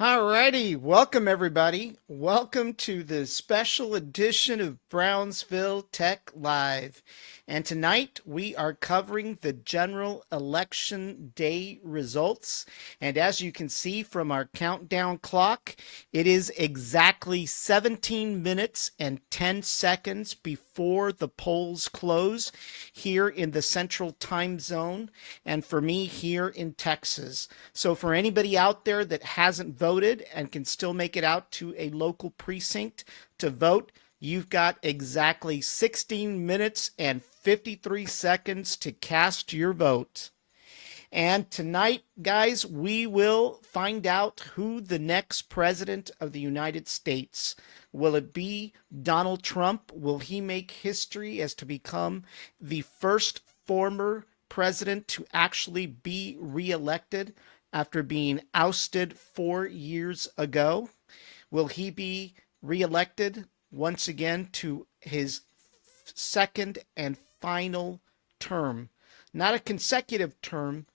Alrighty, welcome everybody. Welcome to the special edition of Brownsville Tech Live. And tonight we are covering the general election day results. And as you can see from our countdown clock, it is exactly 17 minutes and 10 seconds before the polls close here in the Central Time Zone, and for me here in Texas. So for anybody out there that hasn't voted and can still make it out to a local precinct to vote, you've got exactly 16 minutes and 53 seconds to cast your vote. And tonight, guys, we will find out who the next president of the United States. Will it be Donald Trump? Will he make history as to become the first former president to actually be reelected after being ousted 4 years ago? Will he be reelected once again to his second and final term? Not a consecutive term,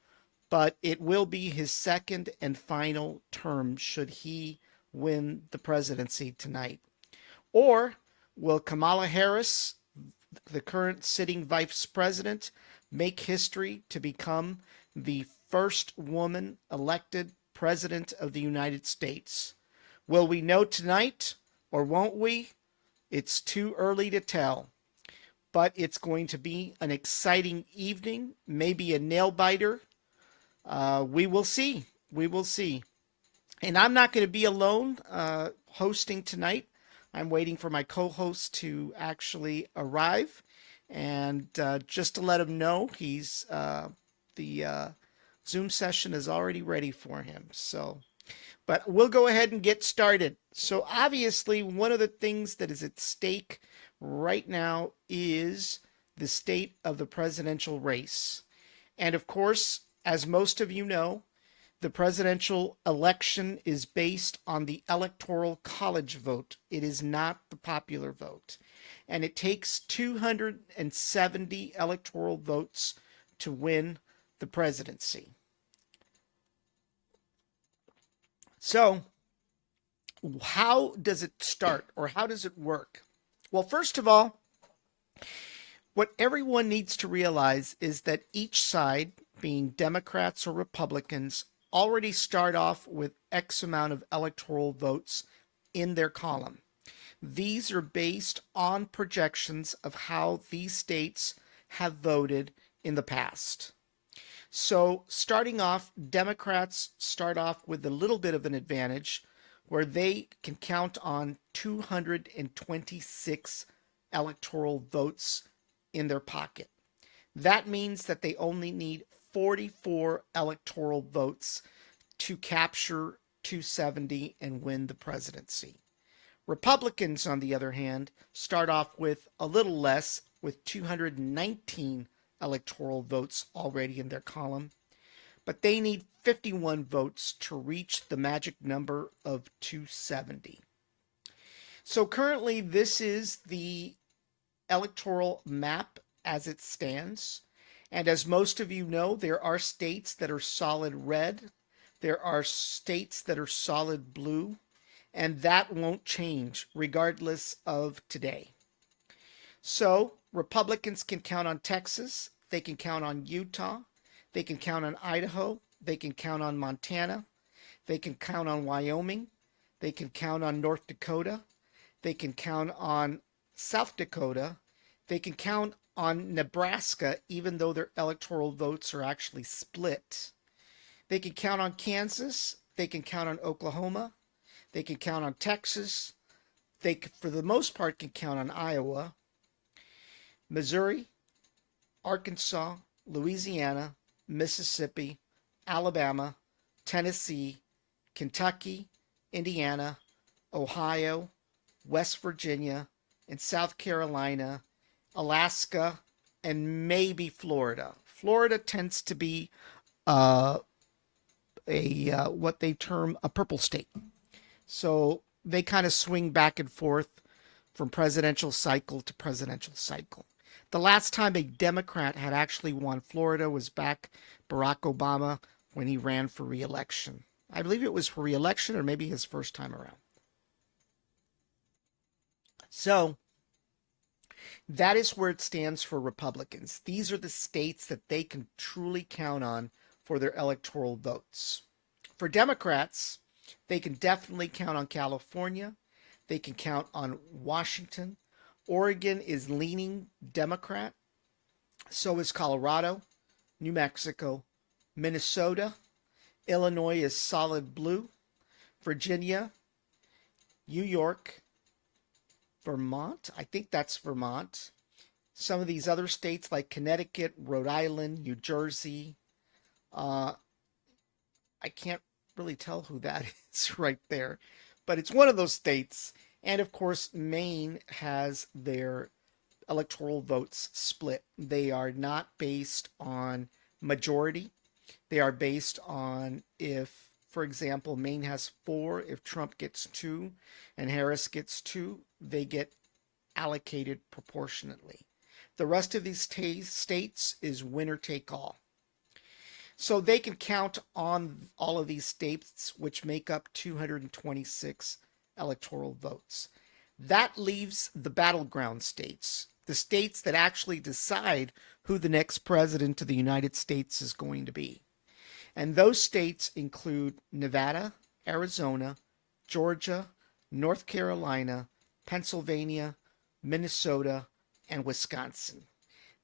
but it will be his second and final term should he win the presidency tonight. Or will Kamala Harris, the current sitting vice president, make history to become the first woman elected president of the United States? Will we know tonight or won't we? It's too early to tell. But it's going to be an exciting evening, maybe a nail biter. We will see. We will see. And I'm not going to be alone hosting tonight. I'm waiting for my co-host to actually arrive. And just to let him know, the Zoom session is already ready for him. But we'll go ahead and get started. So obviously, one of the things that is at stake right now is the state of the presidential race. And of course, as most of you know, the presidential election is based on the electoral college vote. It is not the popular vote. And it takes 270 electoral votes to win the presidency. So, how does it start, or how does it work? Well, first of all, what everyone needs to realize is that each side, being Democrats or Republicans, already start off with X amount of electoral votes in their column. These are based on projections of how these states have voted in the past. So starting off, Democrats start off with a little bit of an advantage where they can count on 226 electoral votes in their pocket. That means that they only need 44 electoral votes to capture 270 and win the presidency. Republicans, on the other hand, start off with a little less, with 219 electoral votes already in their column, but they need 51 votes to reach the magic number of 270. So currently, this is the electoral map as it stands. And as most of you know, there are states that are solid red. There are states that are solid blue. And that won't change regardless of today. So Republicans can count on Texas. They can count on Utah. They can count on Idaho. They can count on Montana. They can count on Wyoming. They can count on North Dakota. They can count on South Dakota. They can count on Nebraska, even though their electoral votes are actually split. They can count on Kansas. They can count on Oklahoma. They can count on Texas. They, for the most part, can count on Iowa, Missouri, Arkansas, Louisiana, Mississippi, Alabama, Tennessee, Kentucky, Indiana, Ohio, West Virginia, and South Carolina, Alaska, and maybe Florida. Florida tends to be what they term a purple state. So they kind of swing back and forth from presidential cycle to presidential cycle. The last time a Democrat had actually won Florida was back Barack Obama when he ran for re-election. I believe it was for re-election or maybe his first time around. So that is where it stands for Republicans. These are the states that they can truly count on for their electoral votes. For Democrats, they can definitely count on California. They can count on Washington. Oregon is leaning Democrat. So is Colorado, New Mexico, Minnesota. Illinois is solid blue. Virginia, New York, Vermont. I think that's Vermont. Some of these other states like Connecticut, Rhode Island, New Jersey. Uh, I can't really tell who that is right there, but it's one of those states. And of course, Maine has their electoral votes split. They are not based on majority. They are based on if, for example, Maine has four, if Trump gets two and Harris gets two, they get allocated proportionately. The rest of these states is winner take all. So they can count on all of these states, which make up 226 electoral votes. That leaves the battleground states, the states that actually decide who the next president of the United States is going to be. And those states include Nevada, Arizona, Georgia, North Carolina, Pennsylvania, Minnesota, and Wisconsin.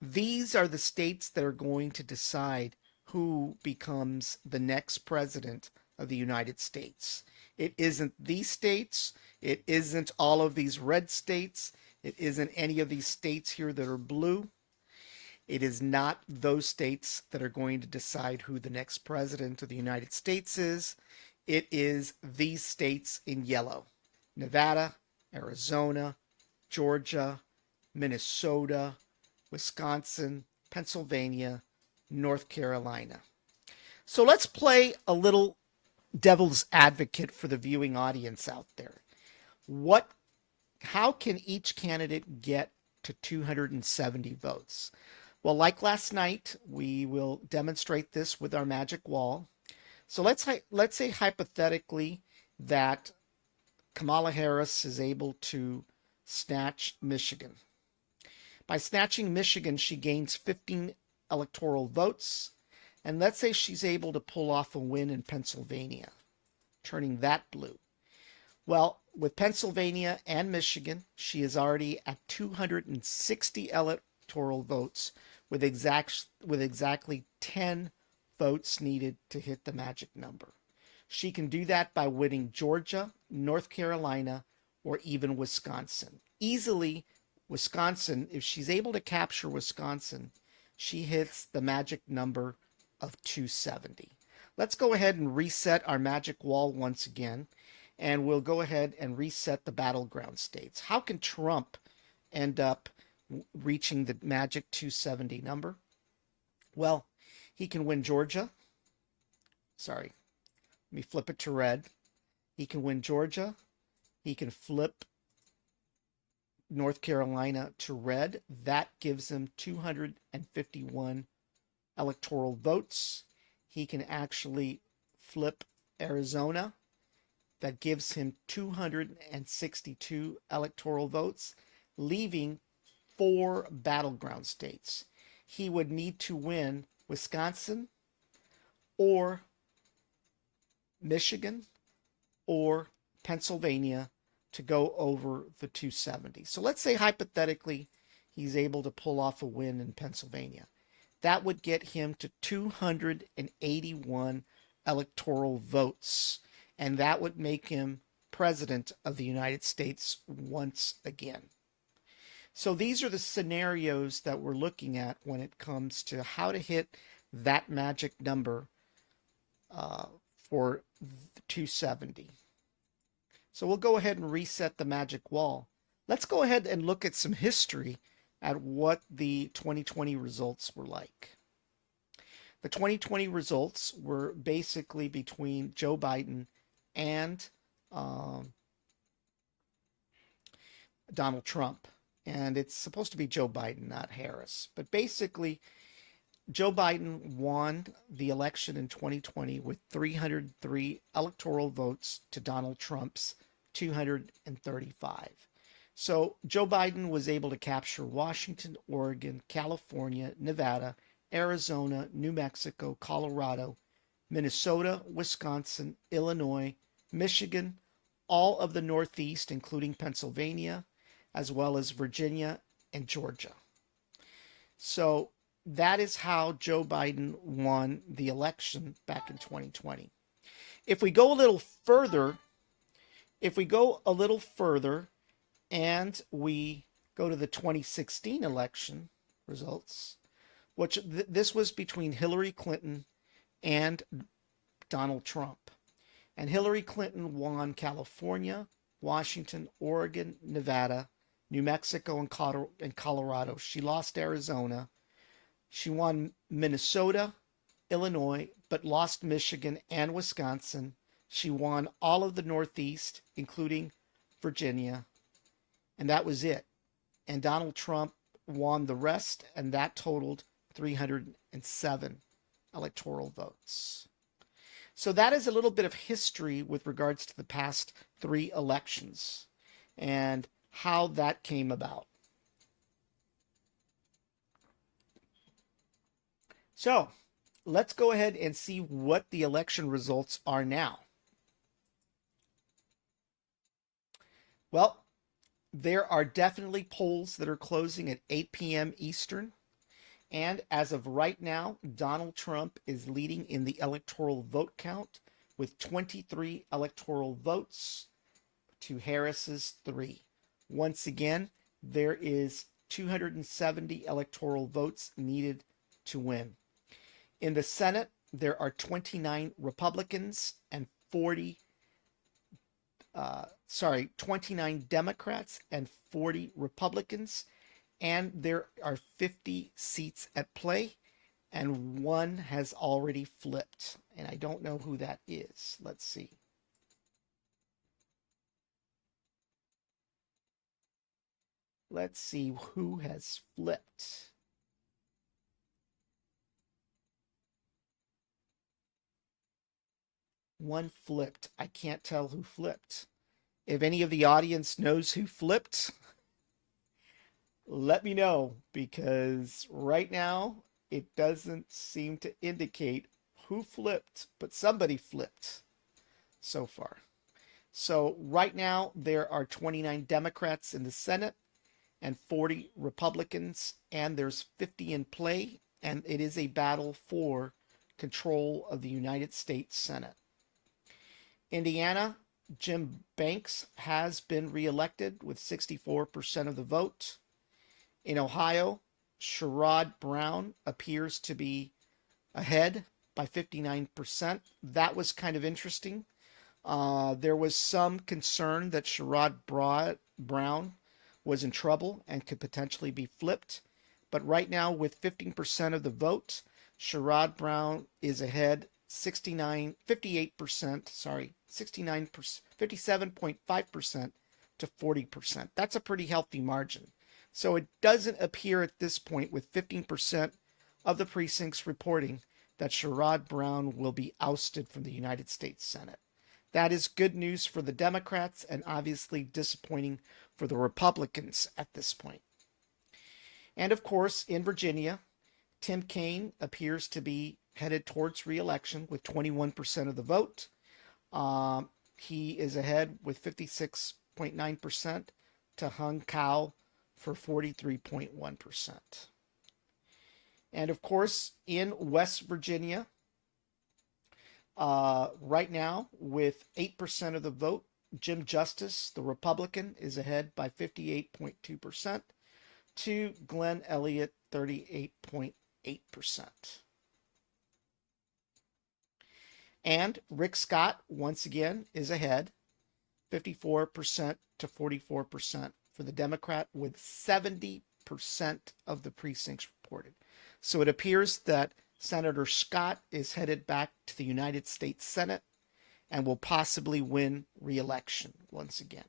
These are the states that are going to decide who becomes the next president of the United States. It isn't these states. It isn't all of these red states. It isn't any of these states here that are blue. It is not those states that are going to decide who the next president of the United States is. It is these states in yellow: Nevada, Arizona, Georgia, Minnesota, Wisconsin, Pennsylvania, North Carolina. So let's play a little devil's advocate for the viewing audience out there. What how can each candidate get to 270 votes? Well, like last night, we will demonstrate this with our magic wall. So let's say hypothetically that Kamala Harris is able to snatch Michigan. By snatching Michigan, she gains 15 electoral votes. And let's say she's able to pull off a win in Pennsylvania, turning that blue. Well, with Pennsylvania and Michigan, she is already at 260 electoral votes with exactly 10 votes needed to hit the magic number. She can do that by winning Georgia, North Carolina, or even Wisconsin. Easily, Wisconsin, if she's able to capture Wisconsin, she hits the magic number of 270. Let's go ahead and reset our magic wall once again, and we'll go ahead and reset the battleground states. How can Trump end up reaching the magic 270 number? Well, he can win Georgia. Sorry, let me flip it to red. He can win Georgia. He can flip North Carolina to red. That gives him 251 electoral votes. He can actually flip Arizona. That gives him 262 electoral votes, leaving 4 battleground states. He would need to win Wisconsin or Michigan or Pennsylvania to go over the 270. So let's say hypothetically he's able to pull off a win in Pennsylvania. That would get him to 281 electoral votes, and that would make him president of the United States once again. So these are the scenarios that we're looking at when it comes to how to hit that magic number for 270. So we'll go ahead and reset the magic wall. Let's go ahead and look at some history at what the 2020 results were like. The 2020 results were basically between Joe Biden and Donald Trump. And it's supposed to be Joe Biden, not Harris. But basically, Joe Biden won the election in 2020 with 303 electoral votes to Donald Trump's 235. So Joe Biden was able to capture Washington, Oregon, California, Nevada, Arizona, New Mexico, Colorado, Minnesota, Wisconsin, Illinois, Michigan, all of the Northeast, including Pennsylvania, as well as Virginia and Georgia. So that is how Joe Biden won the election back in 2020. If we go a little further, if we go a little further and we go to the 2016 election results, which this was between Hillary Clinton and Donald Trump. And Hillary Clinton won California, Washington, Oregon, Nevada, New Mexico, and Colorado. She lost Arizona. She won Minnesota, Illinois, but lost Michigan and Wisconsin. She won all of the Northeast, including Virginia. And that was it. And Donald Trump won the rest, and that totaled 307 electoral votes. So that is a little bit of history with regards to the past 3 elections and how that came about. So let's go ahead and see what the election results are now. Well, there are definitely polls that are closing at 8 p.m. Eastern. And as of right now, Donald Trump is leading in the electoral vote count with 23 electoral votes to Harris's 3. Once again, there is 270 electoral votes needed to win. In the Senate, there are 29 Republicans and 29 Democrats and 40 Republicans. And there are 50 seats at play, and one has already flipped. And I don't know who that is. Let's see. Let's see who has flipped. One flipped. I can't tell who flipped. If any of the audience knows who flipped, let me know, because right now it doesn't seem to indicate who flipped, but somebody flipped so far. So right now there are 29 Democrats in the Senate and 40 Republicans, and there's 50 in play, and it is a battle for control of the United States Senate. Indiana, Jim Banks has been reelected with 64% of the vote. In Ohio, Sherrod Brown appears to be ahead by 59%. That was kind of interesting. There was some concern that Sherrod Brown was in trouble and could potentially be flipped. But right now, with 15% of the vote, Sherrod Brown is ahead 57.5% to 40%. That's a pretty healthy margin. So it doesn't appear at this point, with 15% of the precincts reporting, that Sherrod Brown will be ousted from the United States Senate. That is good news for the Democrats and obviously disappointing for the Republicans at this point. And of course, in Virginia, Tim Kaine appears to be headed towards re-election with 21% of the vote. He is ahead with 56.9% to Hung Kao for 43.1%. And of course, in West Virginia, right now, with 8% of the vote, Jim Justice, the Republican, is ahead by 58.2% to Glenn Elliott, 38.8%. And Rick Scott, once again, is ahead, 54% to 44% for the Democrat, with 70% of the precincts reported. So it appears that Senator Scott is headed back to the United States Senate and will possibly win re-election once again.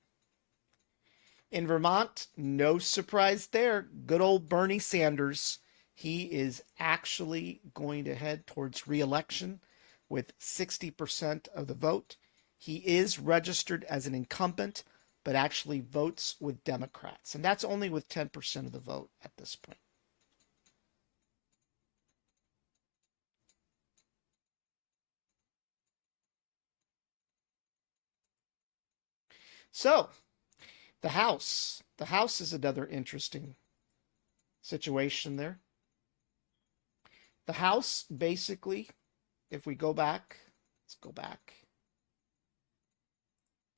In Vermont, no surprise there. Good old Bernie Sanders He is actually going to head towards re-election with 60% of the vote. He is registered as an incumbent, but actually votes with Democrats. And that's only with 10% of the vote at this point. So, the House. The House is another interesting situation there. The House basically, if we go back, let's go back.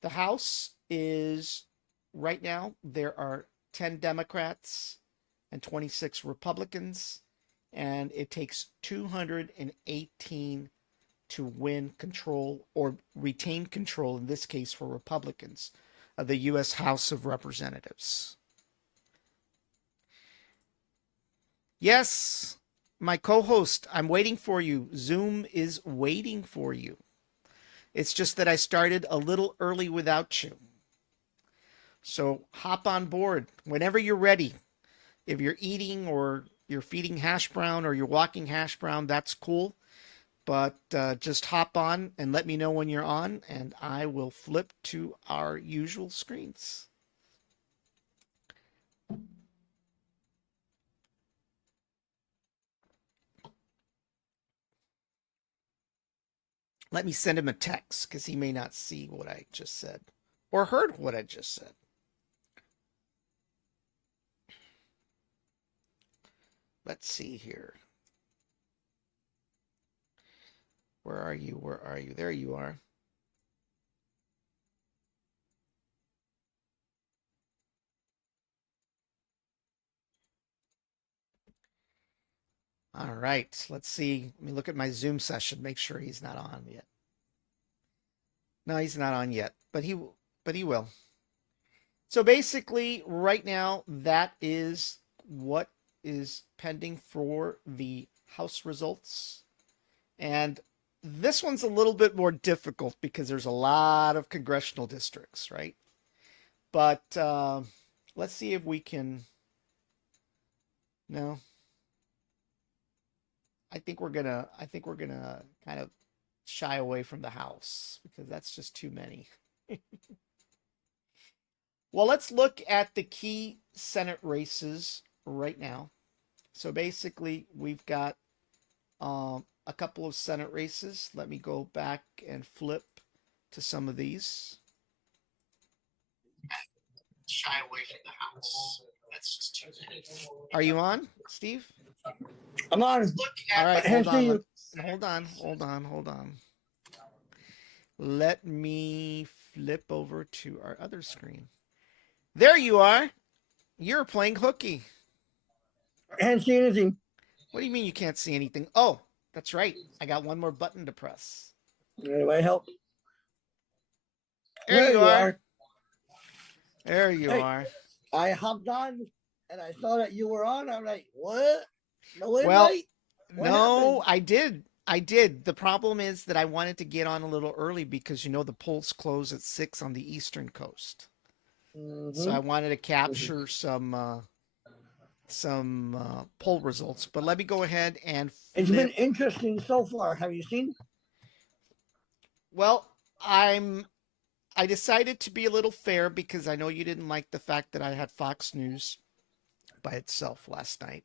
The House is right now, there are 10 Democrats and 26 Republicans, and it takes 218 to win control or retain control, in this case for Republicans, of the U.S. House of Representatives. Yes, my co host, I'm waiting for you. Zoom is waiting for you. It's just that I started a little early without you. So hop on board whenever you're ready. If you're eating or you're feeding hash brown or you're walking hash brown, that's cool. But just hop on and let me know when you're on, and I will flip to our usual screens. Let me send him a text because he may not see what I just said or heard what I just said. Let's see here. Where are you? Where are you? There you are. All right. Let's see. Let me look at my Zoom session. Make sure he's not on yet. No, he's not on yet, but he will. So basically, right now, that is what is pending for the House results. And this one's a little bit more difficult because there's a lot of congressional districts, right? But let's see if we can. No, I think we're gonna. I think we're gonna kind of shy away from the House because that's just too many. Well, let's look at the key Senate races right now. So basically, we've got a couple of Senate races. Let me go back and flip to some of these. Shy away from the House. That's just too many. Are you on, Steve? I'm on. All right, hold on. Hold on. Let me flip over to our other screen. There you are. You're playing hooky. I can't see anything. What do you mean you can't see anything? Oh, that's right. I got one more button to press. Anybody help? There you are. There you are. I hopped on and I saw that you were on. I'm like, what? No invite? Well, no, I did. I did. The problem is that I wanted to get on a little early because you know the polls close at 6 on the eastern coast. So I wanted to capture some poll results. But let me go ahead and It's been interesting so far. Have you seen? Well, I decided to be a little fair because I know you didn't like the fact that I had Fox News by itself last night.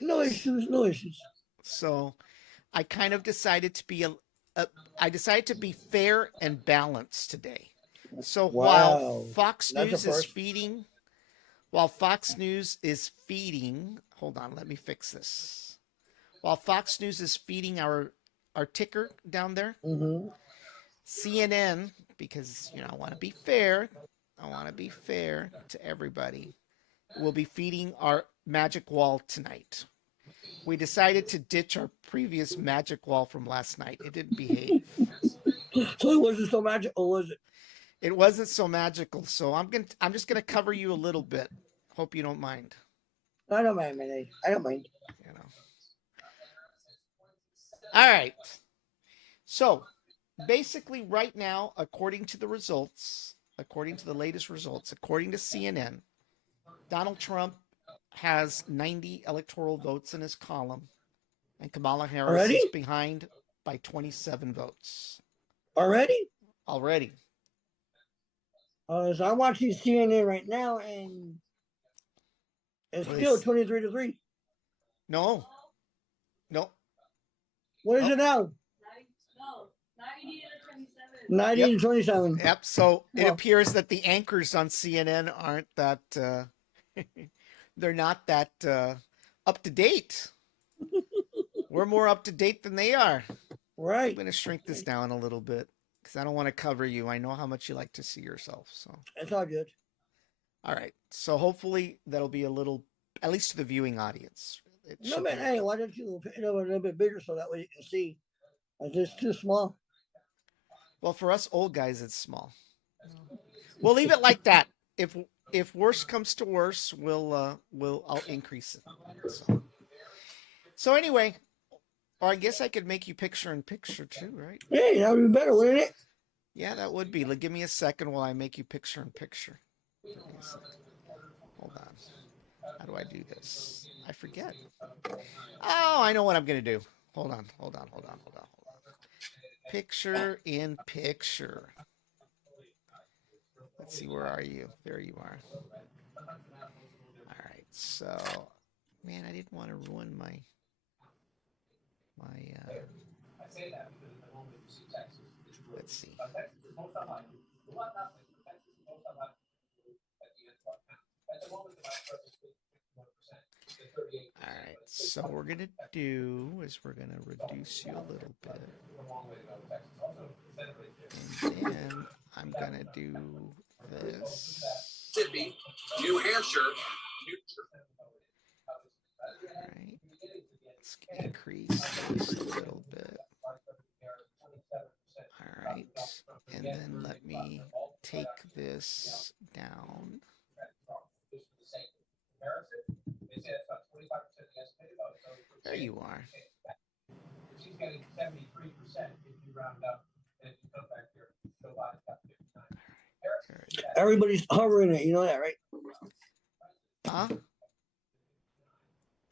No issues, no issues. So I kind of decided to be I decided to be fair and balanced today. So while Fox News is feeding, hold on, let me fix this. While Fox News is feeding our ticker down there, CNN, because I want to be fair, to everybody, will be feeding our magic wall tonight. We decided to ditch our previous magic wall from last night. It didn't behave. So it wasn't so magical, was it? It wasn't so magical. So I'm just gonna cover you a little bit. Hope you don't mind. I don't mind, man. I don't mind. All right. So basically, right now, according to the results, according to the latest results, according to CNN, Donald Trump has 90 electoral votes in his column, and Kamala Harris Already? is behind by 27 votes Already? already. So I'm watching CNN right now, and it's Well, still 23-3. no, no, What is no. it now? 90 Yep, to 27. yep. So it Well, appears that the anchors on CNN aren't that, they're not that up to date. We're more up to date than they are. I'm right. going to shrink this down a little bit because I don't want to cover you. I know how much you like to see yourself. So, It's all good. all right. So hopefully that'll be a little, at least to the viewing audience. It No, should man, be hey, okay. why don't you put it a little bit bigger so that way you can see? It's just too small. Well, for us old guys, it's small. We'll leave it like that. If if worse comes to worse, I'll increase it. So anyway, or I guess I could make you picture in picture too, right? Hey, that would be better, wouldn't it? Yeah, that would be. Give me a second while I make you picture in picture. Give me a second. Hold on. How do I do this? I forget. Oh, I know what I'm gonna do. Hold on. Picture in picture. Let's see. Where are you? There you are. All right. So, man, I didn't want to ruin my. Let's see. All right. So what we're gonna do is we're gonna reduce you a little bit, and then I'm gonna do this. Mississippi, New Hampshire. All right. Let's increase this a little bit. All right. And then let me take this down. There you are. There Everybody's hovering it. You know that, right? Huh?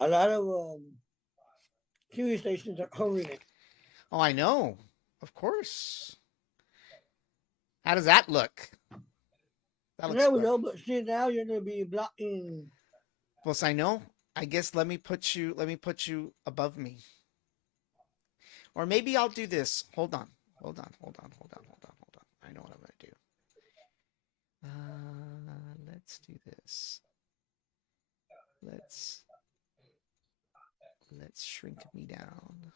A lot of TV stations are hovering it. Oh, I know. Of course. How does that look? That looks There we better. go. But see, now you're going to be blocking. Plus, I know. I guess let me put you above me. Or maybe I'll do this. Hold on. I know what I'm gonna do. Let's do this. Let's shrink me down.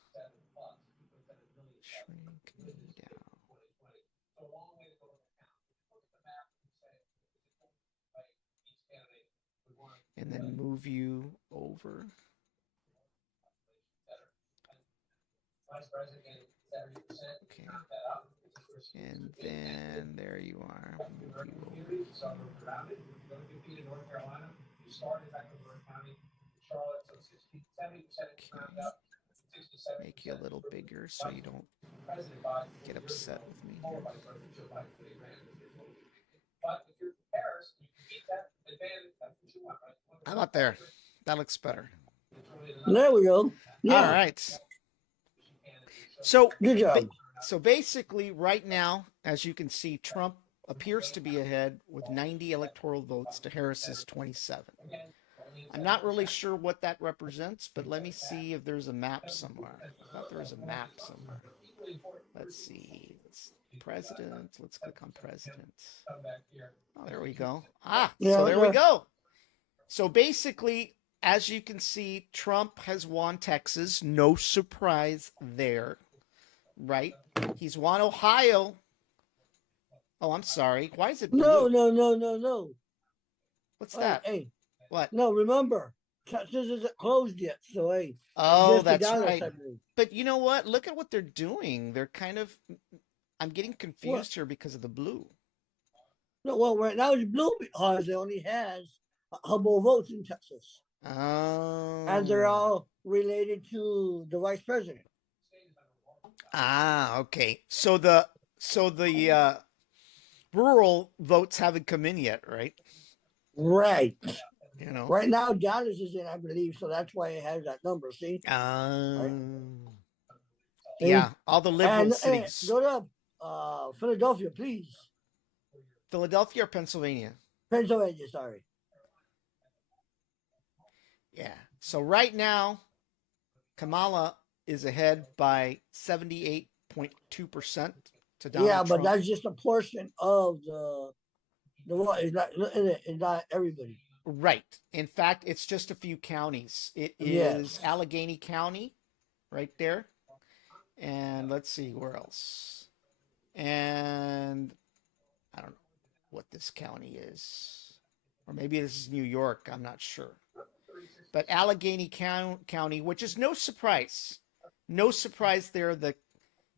Shrink me down. And then move you over. Okay. And then there you are. Move you over. Okay. Make you a little bigger so you don't get upset with me here. How about there? That looks better. There we go. All Yeah. right. So, Good job. so basically, right now, as you can see, Trump appears to be ahead with 90 electoral votes to Harris's 27. I'm not really sure what that represents, but let me see if there's a map somewhere. I thought there was a map somewhere. Let's see. President. Let's click on president. Oh, there we go. So there we go. So basically, as you can see, Trump has won Texas. No surprise there, right? He's won Ohio. Oh, I'm sorry. Why is it blue? No. What's Hey, that? hey. What? No, remember, Texas isn't closed yet. So, hey. Oh, that's right. But you know what? Look at what they're doing. They're kind of. I'm getting confused here because of the blue. No, well, right now it's blue because it only has a couple of votes in Texas. Oh. And they're all related to the vice president. Okay. So the rural votes haven't come in yet, right? Right. you know. Right now, Dallas is in, I believe, so that's why it has that number. See, right? See, Yeah, all the liberal and cities. go to Philadelphia, please. Philadelphia or Pennsylvania? Pennsylvania, sorry. Yeah. So right now, Kamala is ahead by 78.2% to Yeah, Donald but Trump. that's just a portion of the what? It's not everybody. Right. In fact, it's just a few counties. It is Yes. Allegheny County right there. And let's see where else. And I don't know what this county is. Or maybe this is New York. I'm not sure. But Allegheny County, which is no surprise. No surprise there that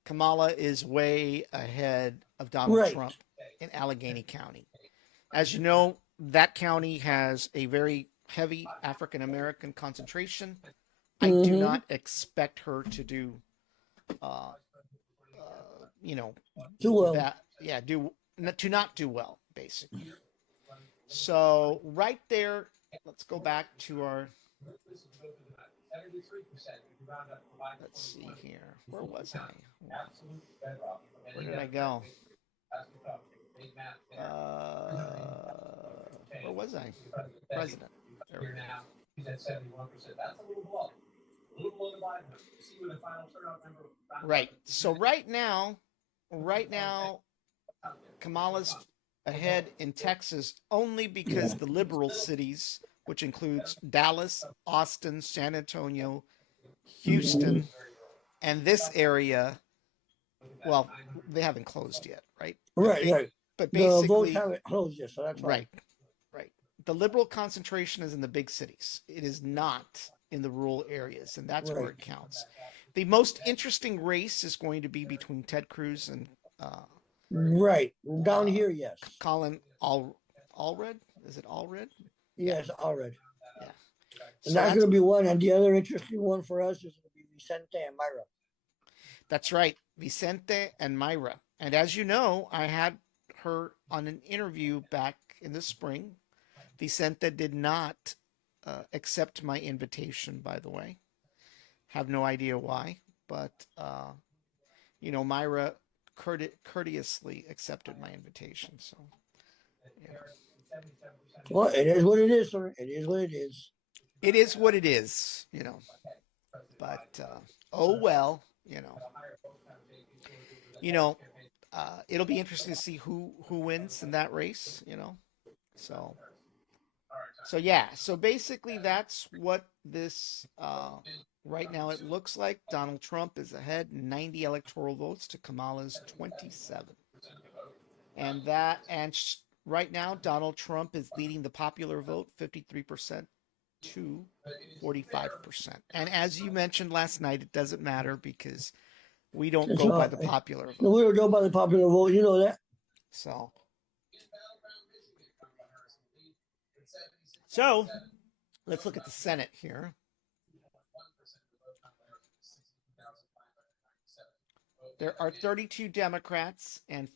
Kamala is way ahead of Donald Right. Trump in Allegheny County. As you know, that county has a very heavy African American concentration. I do Mm-hmm. not expect her to do, uh, you know, Too well. that. Yeah, to not do well, basically. So right there, let's go back to our. Let's see here. Where was I? Where did I go? Where was I? President. There we go. Right. So right now, Kamala's ahead in Texas only because the liberal cities, which includes Dallas, Austin, San Antonio, Houston, and this area, well, they haven't closed yet, right? Right, right. But The votes basically, haven't closed yet, so that's fine. right. The liberal concentration is in the big cities. It is not in the rural areas, and that's where Right. it counts. The most interesting race is going to be between Ted Cruz and Right. Down here, yes. Colin Allred. Is it Allred? Yes, already. Yeah. And So that's going to be one. And the other interesting one for us is going to be Vicente and Myra. that's right, Vicente and Myra. And as you know, I had her on an interview back in the spring. Vicente did not accept my invitation, by the way. Have no idea why, but Myra courteously accepted my invitation. So, yeah. Well, it is what it is, sir. It is what it is. It is what it is, But oh well, it'll be interesting to see who wins in that race, So yeah. So basically, that's what this right now it looks like. Donald Trump is ahead 90 electoral votes to Kamala's 27, and right now Donald Trump is leading the popular vote 53% to 45%. And as you mentioned last night, it doesn't matter because we don't go by the popular vote. No, we don't go by the popular vote. You know that. So let's look at the Senate here. There are 32 Democrats and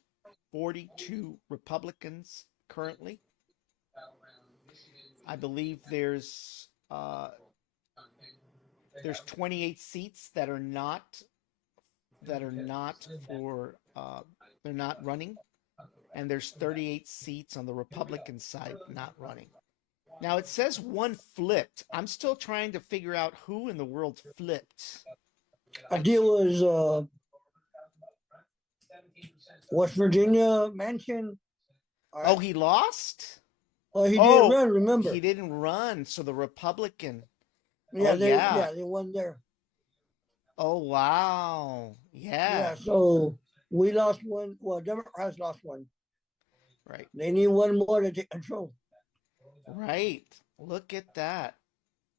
42 Republicans currently. I believe there's 28 seats that are not for they're not running, and there's 38 seats on the Republican side not running. Now it says one flipped. I'm still trying to figure out who in the world flipped. I deal was West Virginia Mansion. Right. Oh, he lost? Oh, he didn't run, remember? He didn't run, so the Republican. Yeah, they won there. Oh, wow. Yeah. Yeah, so we lost one. Well, Democrats lost one. Right. They need one more to take control. Right. Look at that.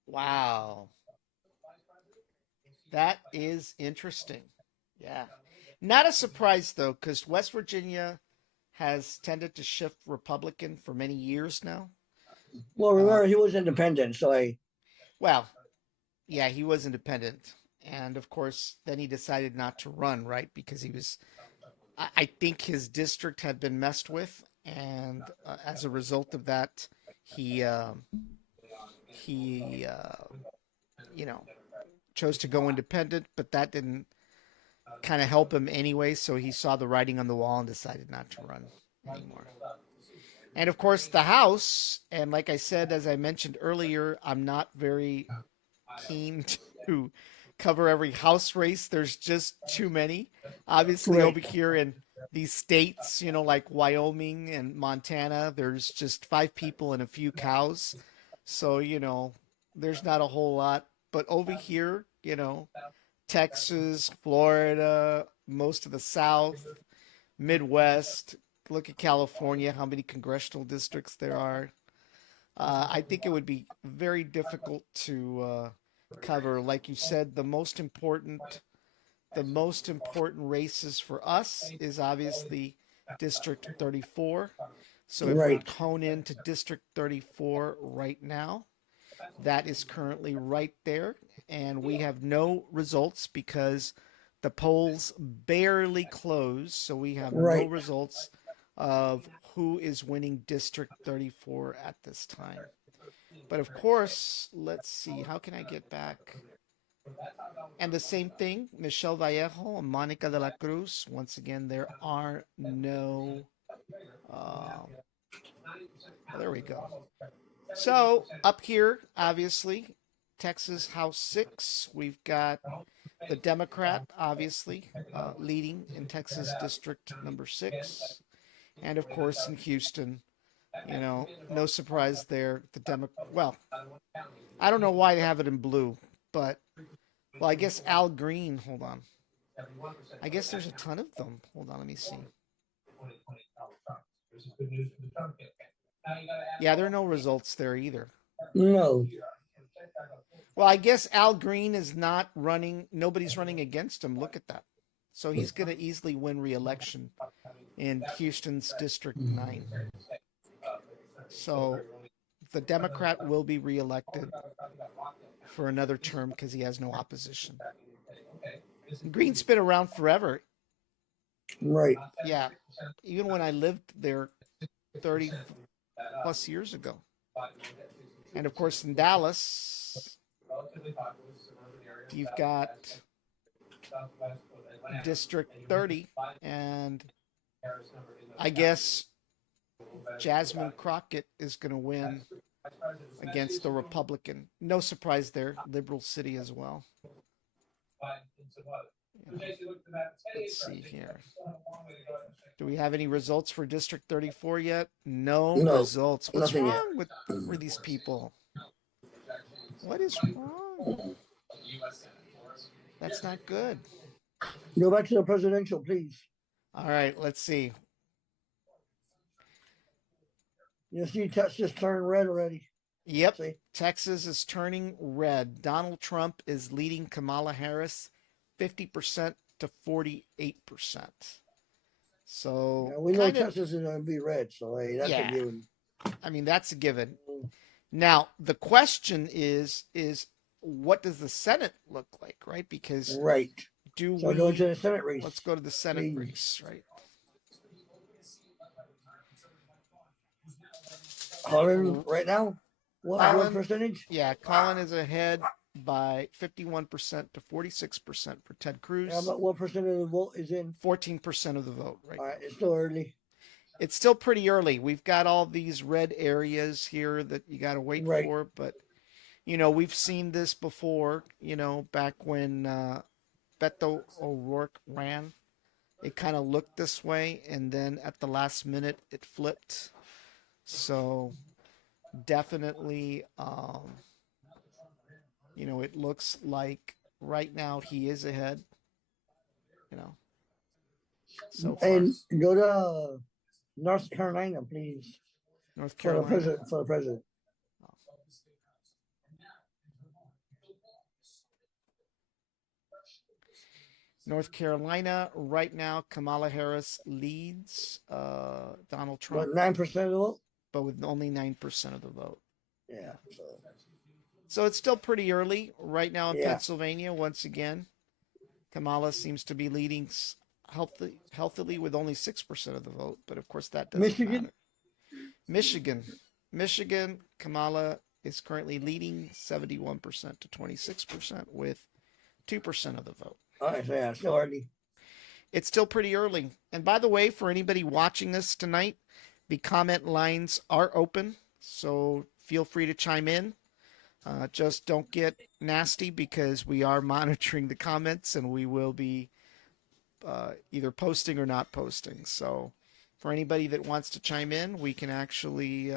Wow. That is interesting. Yeah. Not a surprise, though, because West Virginia has tended to shift Republican for many years now. Well, remember, he was independent, so Well, yeah, he was independent. And, of course, then he decided not to run, right? Because he was... I think his district had been messed with, and as a result of that, he he, you know, chose to go independent, but that didn't kind of help him anyway. So he saw the writing on the wall and decided not to run anymore. And of course, the House, and like I said, as I mentioned earlier, I'm not very keen to cover every House race. There's just too many. Obviously, Right. over here in these states, like Wyoming and Montana, there's just 5 people and a few cows. So, there's not a whole lot. But over here, Texas, Florida, most of the South, Midwest. Look at California, how many congressional districts there are. I think it would be very difficult to cover. Like you said, the most important races for us is obviously District 34. So if we Right. hone into District 34 right now, that is currently right there, and we have no results because the polls barely closed, so we have no Right. results of who is winning District 34 at this time. But of course, let's see, how can I get back? And the same thing, Michelle Vallejo and Monica de la Cruz. Once again, there are no. Oh, there we go. So up here, obviously, Texas House 6, we've got the Democrat, obviously, leading in Texas District number 6. And of course, in Houston, no surprise there. Well, I don't know why they have it in blue, but, well, I guess Al Green, hold on. I guess there's a ton of them. Hold on, let me see. Yeah, there are no results there either. No. Well, I guess Al Green is not running. Nobody's running against him. Look at that. So he's going to easily win re-election in Houston's District 9. So the Democrat will be re-elected for another term because he has no opposition. Green's been around forever. Right. Yeah. Even when I lived there 30 plus years ago. And of course, in Dallas, you've got District 30, and I guess Jasmine Crockett is going to win against the Republican. No surprise there. Liberal city as well. Let's see here. Do we have any results for District 34 yet? No results. What's nothing wrong with these people? What is wrong? That's not good. Go back to the presidential, please. All right, let's see. You see, Texas turned red already. Yep, See? Texas is turning red. Donald Trump is leading Kamala Harris 50% to 48%. So Yeah, we know Texas is going to be red, so hey, that's a given. I mean, that's a given. Now, the question is what does the Senate look like, right? Because right. Do so we go to the Senate race? Let's go to the Senate race, right? Colin, right now, what percentage? Yeah, Colin is ahead by 51% to 46% for Ted Cruz. How about what percent of the vote is in? 14% of the vote, right? All right, it's still early. It's still pretty early. We've got all these red areas here that you got to wait for, but we've seen this before. Back when Beto O'Rourke ran, it kind of looked this way, and then at the last minute, it flipped. So definitely, it looks like right now he is ahead. So far. And go to North Carolina, please. North Carolina. For the president. North Carolina, right now, Kamala Harris leads Donald Trump. 9% of the vote? But with only 9% of the vote. Yeah. So it's still pretty early. Right now in Pennsylvania, once again, Kamala seems to be leading healthily with only 6% of the vote. But of course, that doesn't matter. Michigan, Kamala is currently leading 71% to 26% with 2% of the vote. All right, so yeah, still early. It's still pretty early. And by the way, for anybody watching this tonight, the comment lines are open, so feel free to chime in. Just don't get nasty because we are monitoring the comments and we will be either posting or not posting. So for anybody that wants to chime in, we can actually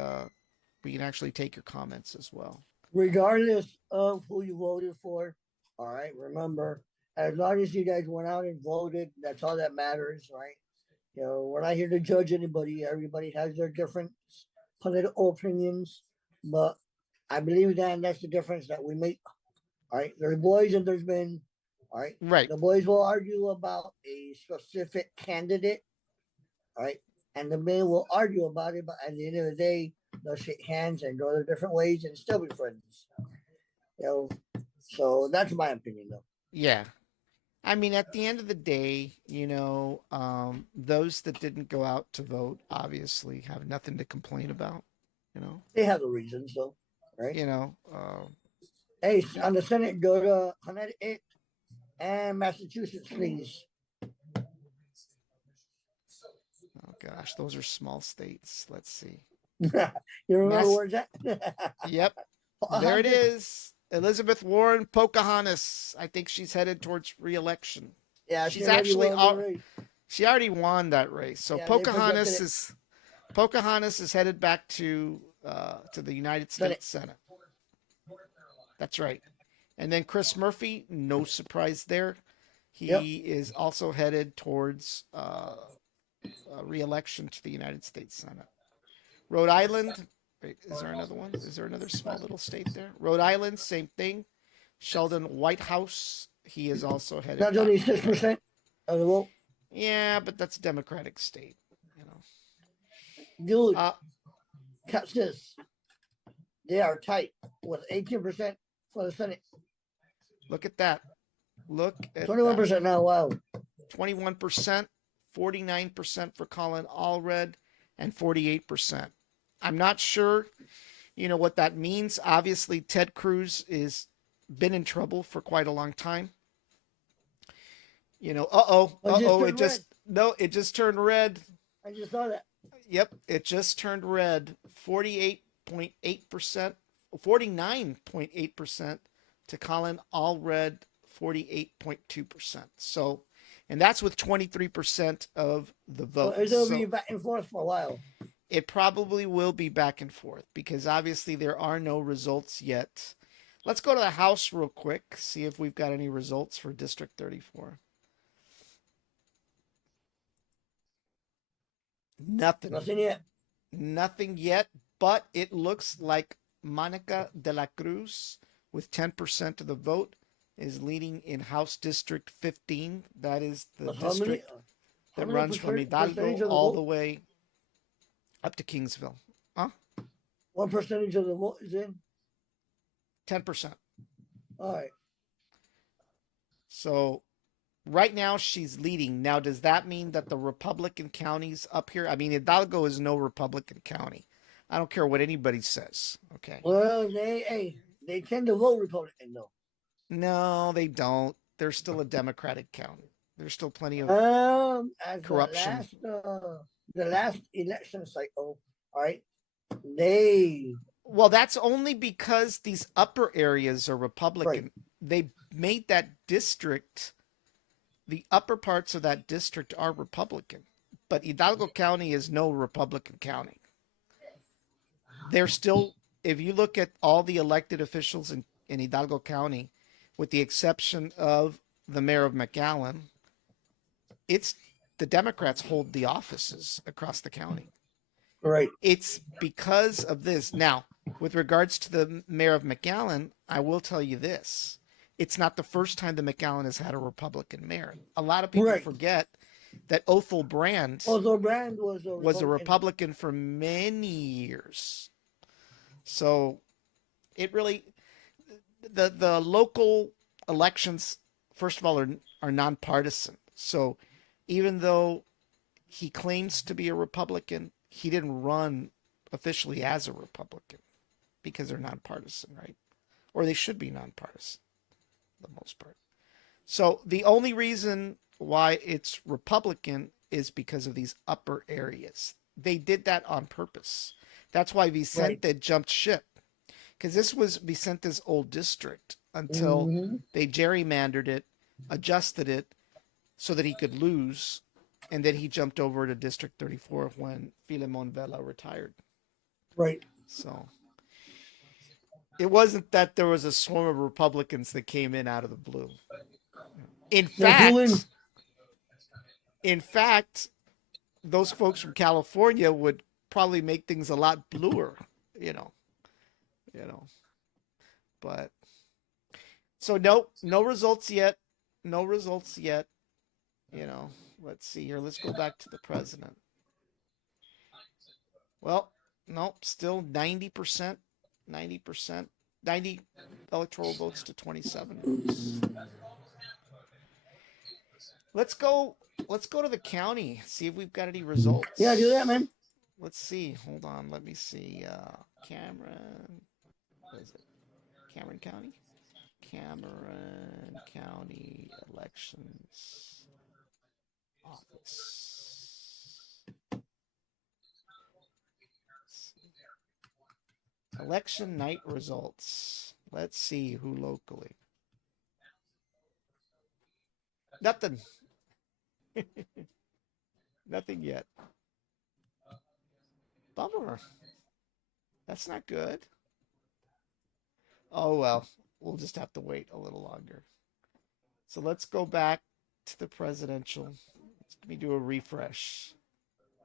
take your comments as well. Regardless of who you voted for, all right, remember, as long as you guys went out and voted, that's all that matters, right? You know, we're not here to judge anybody. Everybody has their different political opinions, but I believe that's the difference that we make. All right, there's boys and there's men. All right, Right. the boys will argue about a specific candidate. All right, and the men will argue about it, but at the end of the day, they'll shake hands and go their different ways and still be friends. You know, so that's my opinion, though. Yeah. I mean, at the end of the day, those that didn't go out to vote obviously have nothing to complain about. They have the reasons, though, right? Hey, on the Senate, go to Connecticut and Massachusetts, please. Oh gosh, those are small states. Let's see. You remember where's that? Yep, there it is. Elizabeth Warren, Pocahontas. I think she's headed towards re-election. Yeah, she's actually she already won that race. So yeah, Pocahontas is headed back to the United States Senate. That's right. And then Chris Murphy, no surprise there. He is also headed towards re-election to the United States Senate. Rhode Island. Wait, is there another one? Is there another small little state there? Rhode Island, same thing. Sheldon Whitehouse, he is also headed. That's only 6% of the vote. Yeah, but that's a Democratic state, Dude, catch this. They are tight with 18% for the Senate. Look at that. Look at 21% now. Wow. 21%, 49% for Colin Allred, and 48%. I'm not sure, what that means. Obviously, Ted Cruz is been in trouble for quite a long time. It just turned red. I just saw that. Yep, it just turned red. 48.8%, 49.8% to Colin Allred, 48.2%. So, and that's with 23% of the vote. Well, it'll be back and forth for a while. It probably will be back and forth because obviously there are no results yet. Let's go to the House real quick, see if we've got any results for District 34. Nothing. Nothing yet. Nothing yet, but it looks like Monica de la Cruz, with 10% of the vote, is leading in House District 15. That is the district that runs from Hidalgo all the way up to Kingsville. Huh? What percentage of the vote is in? 10%. All right. So right now she's leading. Now, does that mean that the Republican counties up here? I mean, Hidalgo is no Republican county. I don't care what anybody says. Okay. Well, they tend to vote Republican, though. No, they don't. They're still a Democratic county. There's still plenty of corruption. The last election cycle, all right, well, that's only because these upper areas are Republican. Right. They made that district, the upper parts of that district are Republican, but Hidalgo County is no Republican county. They're still, if you look at all the elected officials in Hidalgo County, with the exception of the mayor of McAllen, it's the Democrats hold the offices across the county. Right. It's because of this. Now, with regards to the mayor of McAllen, I will tell you this. It's not the first time that McAllen has had a Republican mayor. A lot of people forget that Othel Brand was a Republican for many years. So it really, the local elections, first of all, are nonpartisan. So even though he claims to be a Republican, he didn't run officially as a Republican. because they're nonpartisan, right? Or they should be nonpartisan, for the most part. So the only reason why it's Republican is because of these upper areas. They did that on purpose. That's why Right. Vicente jumped ship, because this was Vicente's old district until Mm-hmm. they gerrymandered it, adjusted it so that he could lose, and then he jumped over to District 34 when Filemon Vela retired. Right. So it wasn't that there was a swarm of Republicans that came in out of the blue. In They flew in. fact, in fact, those folks from California would probably make things a lot bluer, you know, you know. But so no results yet. No results yet. You know, let's see here. Let's go back to the president. Well, no, still 90%, 90%, 90 electoral votes to 27 votes. Let's go to the county, see if we've got any results. Yeah, do that, man. Let's see. Hold on. Let me see. Cameron. What is it? Cameron County? Cameron County Elections Office. Election night results. Let's see who locally. Nothing. Nothing yet. Bummer. That's not good. Oh well, we'll just have to wait a little longer. So let's go back to the presidential. Let me do a refresh.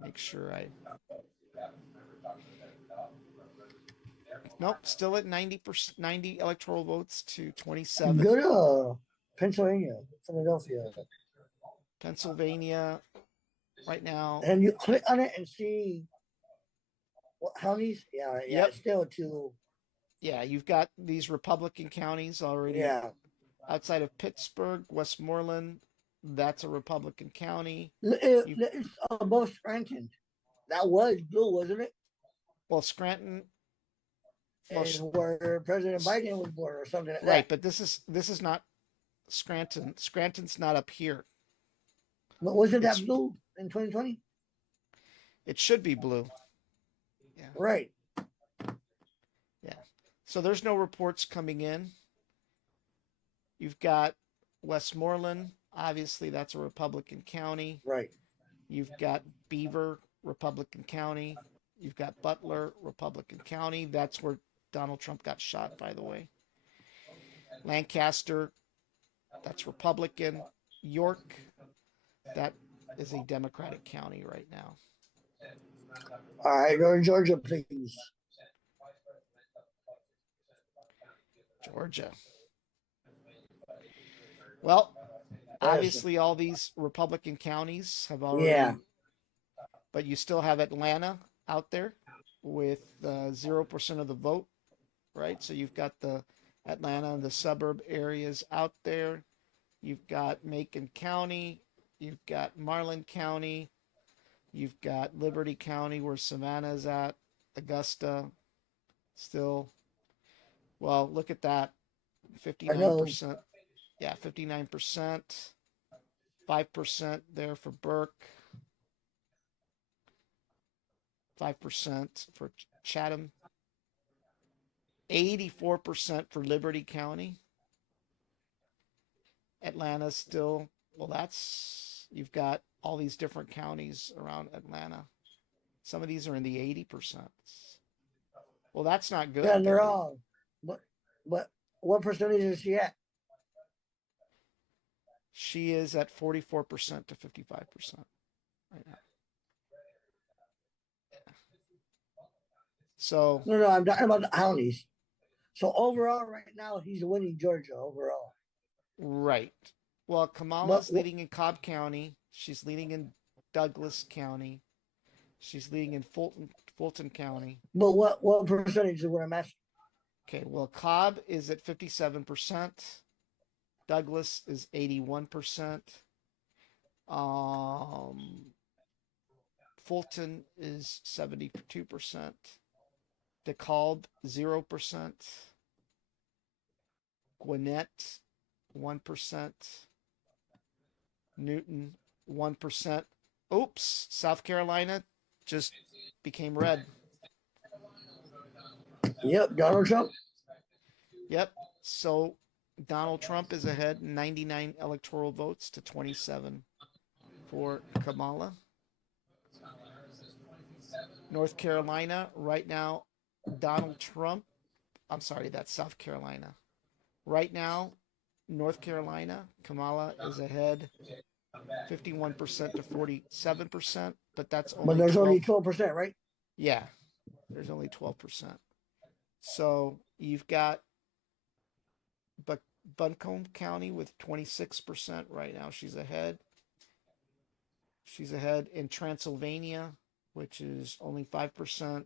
Make sure I. Nope, still at 90%, 90 electoral votes to 27. Go to Pennsylvania, Philadelphia. Pennsylvania, right now. And you click on it and see what counties. Yeah, Yep. still too. Yeah, you've got these Republican counties already. Yeah. Outside of Pittsburgh, Westmoreland, that's a Republican county. It's above Scranton. That was blue, wasn't it? Well, Scranton. And where President Biden was born, or something like that. Right, but this is not Scranton. Scranton's not up here. But wasn't that blue in 2020? It should be blue. Yeah. Right. Yeah. So there's no reports coming in. You've got Westmoreland. Obviously, that's a Republican county. Right. You've got Beaver, Republican county. You've got Butler, Republican county. That's where Donald Trump got shot, by the way. Lancaster, that's Republican. York, that is a Democratic county right now. All right, go to Georgia, please. Georgia. Well, obviously all these Republican counties have already. Yeah. But you still have Atlanta out there with 0% of the vote, right? So you've got the Atlanta and the suburb areas out there. You've got Macon County. You've got Marlin County. You've got Liberty County where Savannah is at. Augusta still. Well, look at that. 59%. Yeah, 59%. 5% there for Burke. 5% for Chatham. 84% for Liberty County. Atlanta still, well, that's, you've got all these different counties around Atlanta. Some of these are in the 80%. Well, that's not good. Yeah, they're all. But what percentage is she at? She is at 44% to 55% right now. So No, I'm talking about the counties. So overall, right now, he's winning Georgia overall. Right. Well, Kamala's leading in Cobb County. She's leading in Douglas County. She's leading in Fulton County. But what percentage is what I'm asking? Okay, well, Cobb is at 57%. Douglas is 81%. Fulton is 72%. DeKalb 0%. Gwinnett 1%. Newton 1%. Oops, South Carolina just became red. Yep, Donald Trump. Yep. So Donald Trump is ahead 99 electoral votes to 27 for Kamala. North Carolina, right now, Donald Trump. I'm sorry, that's South Carolina. Right now, North Carolina, Kamala is ahead 51% to 47%, but that's But only there's 12. only 12%, right? Yeah, there's only 12%. So you've got Buncombe County with 26% right now. She's ahead. She's ahead in Transylvania, which is only 5%.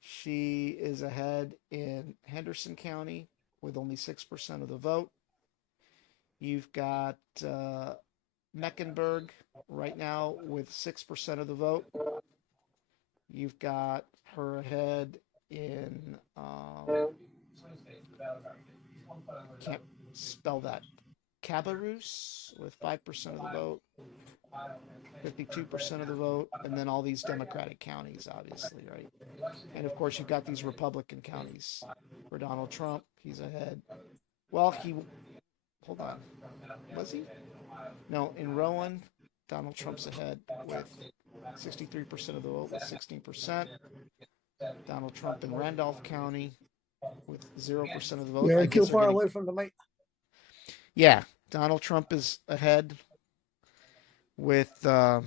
She is ahead in Henderson County with only 6% of the vote. You've got Mecklenburg right now with 6% of the vote. You've got her ahead in, can't spell that, Cabarrus with 5% of the vote, 52% of the vote, and then all these Democratic counties, obviously, right? And of course, you've got these Republican counties. For Donald Trump, he's ahead. Well, hold on. Was he? No, in Rowan, Donald Trump's ahead with 63% of the vote with 16%. Donald Trump in Randolph County with 0% of the vote. You're I too guess far away from the mic. Yeah, Donald Trump is ahead with 80%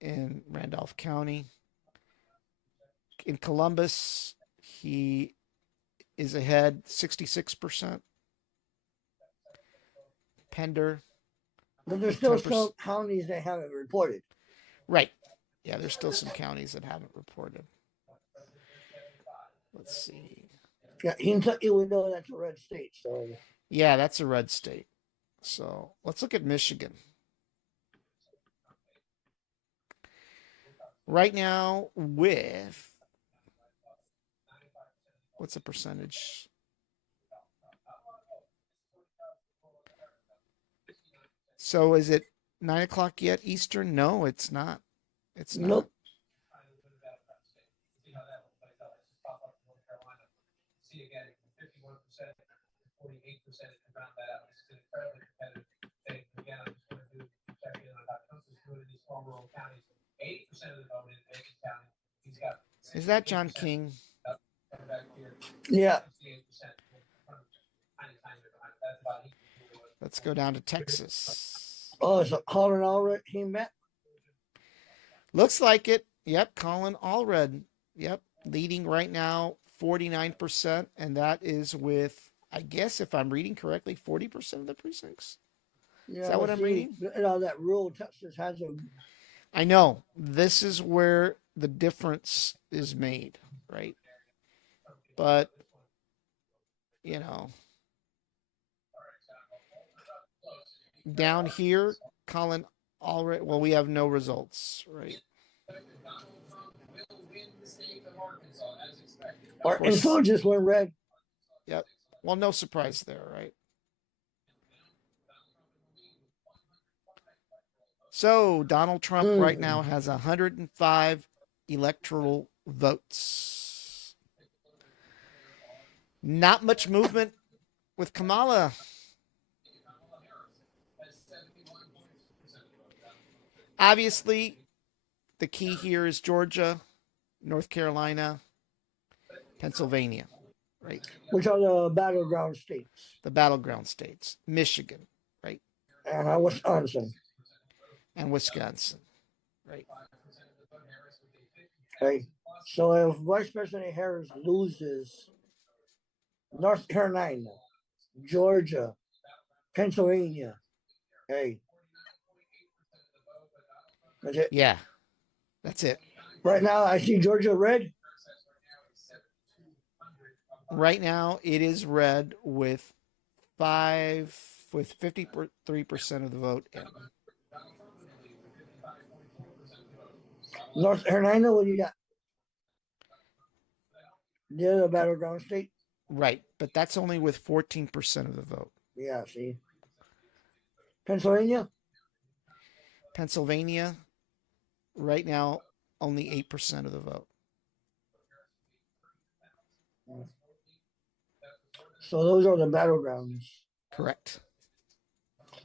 in Randolph County. In Columbus, he is ahead 66%. Pender. But there's still some counties that haven't reported. Right. Yeah, there's still some counties that haven't reported. Let's see. Yeah, Kentucky, we know that's a red state. So yeah, that's a red state. So let's look at Michigan. Right now, with what's the percentage? So is it 9 o'clock yet Eastern? No, it's not. It's not. Nope. See again, 51%, 48% if you round that up. It's an incredibly competitive thing. Again, I'm just going to check in on how Trump is doing in these small rural counties. 80% of the vote in Macon County. He's got. Is that John King? Yeah. Let's go down to Texas. Oh, so Colin Allred, he met? Looks like it. Yep, Colin Allred. Yep, leading right now 49%, and that is with, I guess if I'm reading correctly, 40% of the precincts. Yeah, is that what I'm reading? You know, that rural Texas has a. I know. This is where the difference is made, right? But, you know, down here, Colin Allred, well, we have no results, right? Arkansas just went red. Yep. Well, no surprise there, right? So Donald Trump right now has 105 electoral votes. Not much movement with Kamala. Obviously, the key here is Georgia, North Carolina, Pennsylvania, right? Which are the battleground states. The battleground states. Michigan, right? And Wisconsin. And Wisconsin, right? Okay. So if Vice President Harris loses North Carolina, Georgia, Pennsylvania, hey. That's it. Yeah, that's it. Right now, I see Georgia red. Right now, it is red with 53% of the vote in. North Carolina, what do you got? The other battleground state? Right, but that's only with 14% of the vote. Yeah, see. Pennsylvania? Pennsylvania, right now, only 8% of the vote. So those are the battlegrounds. Correct.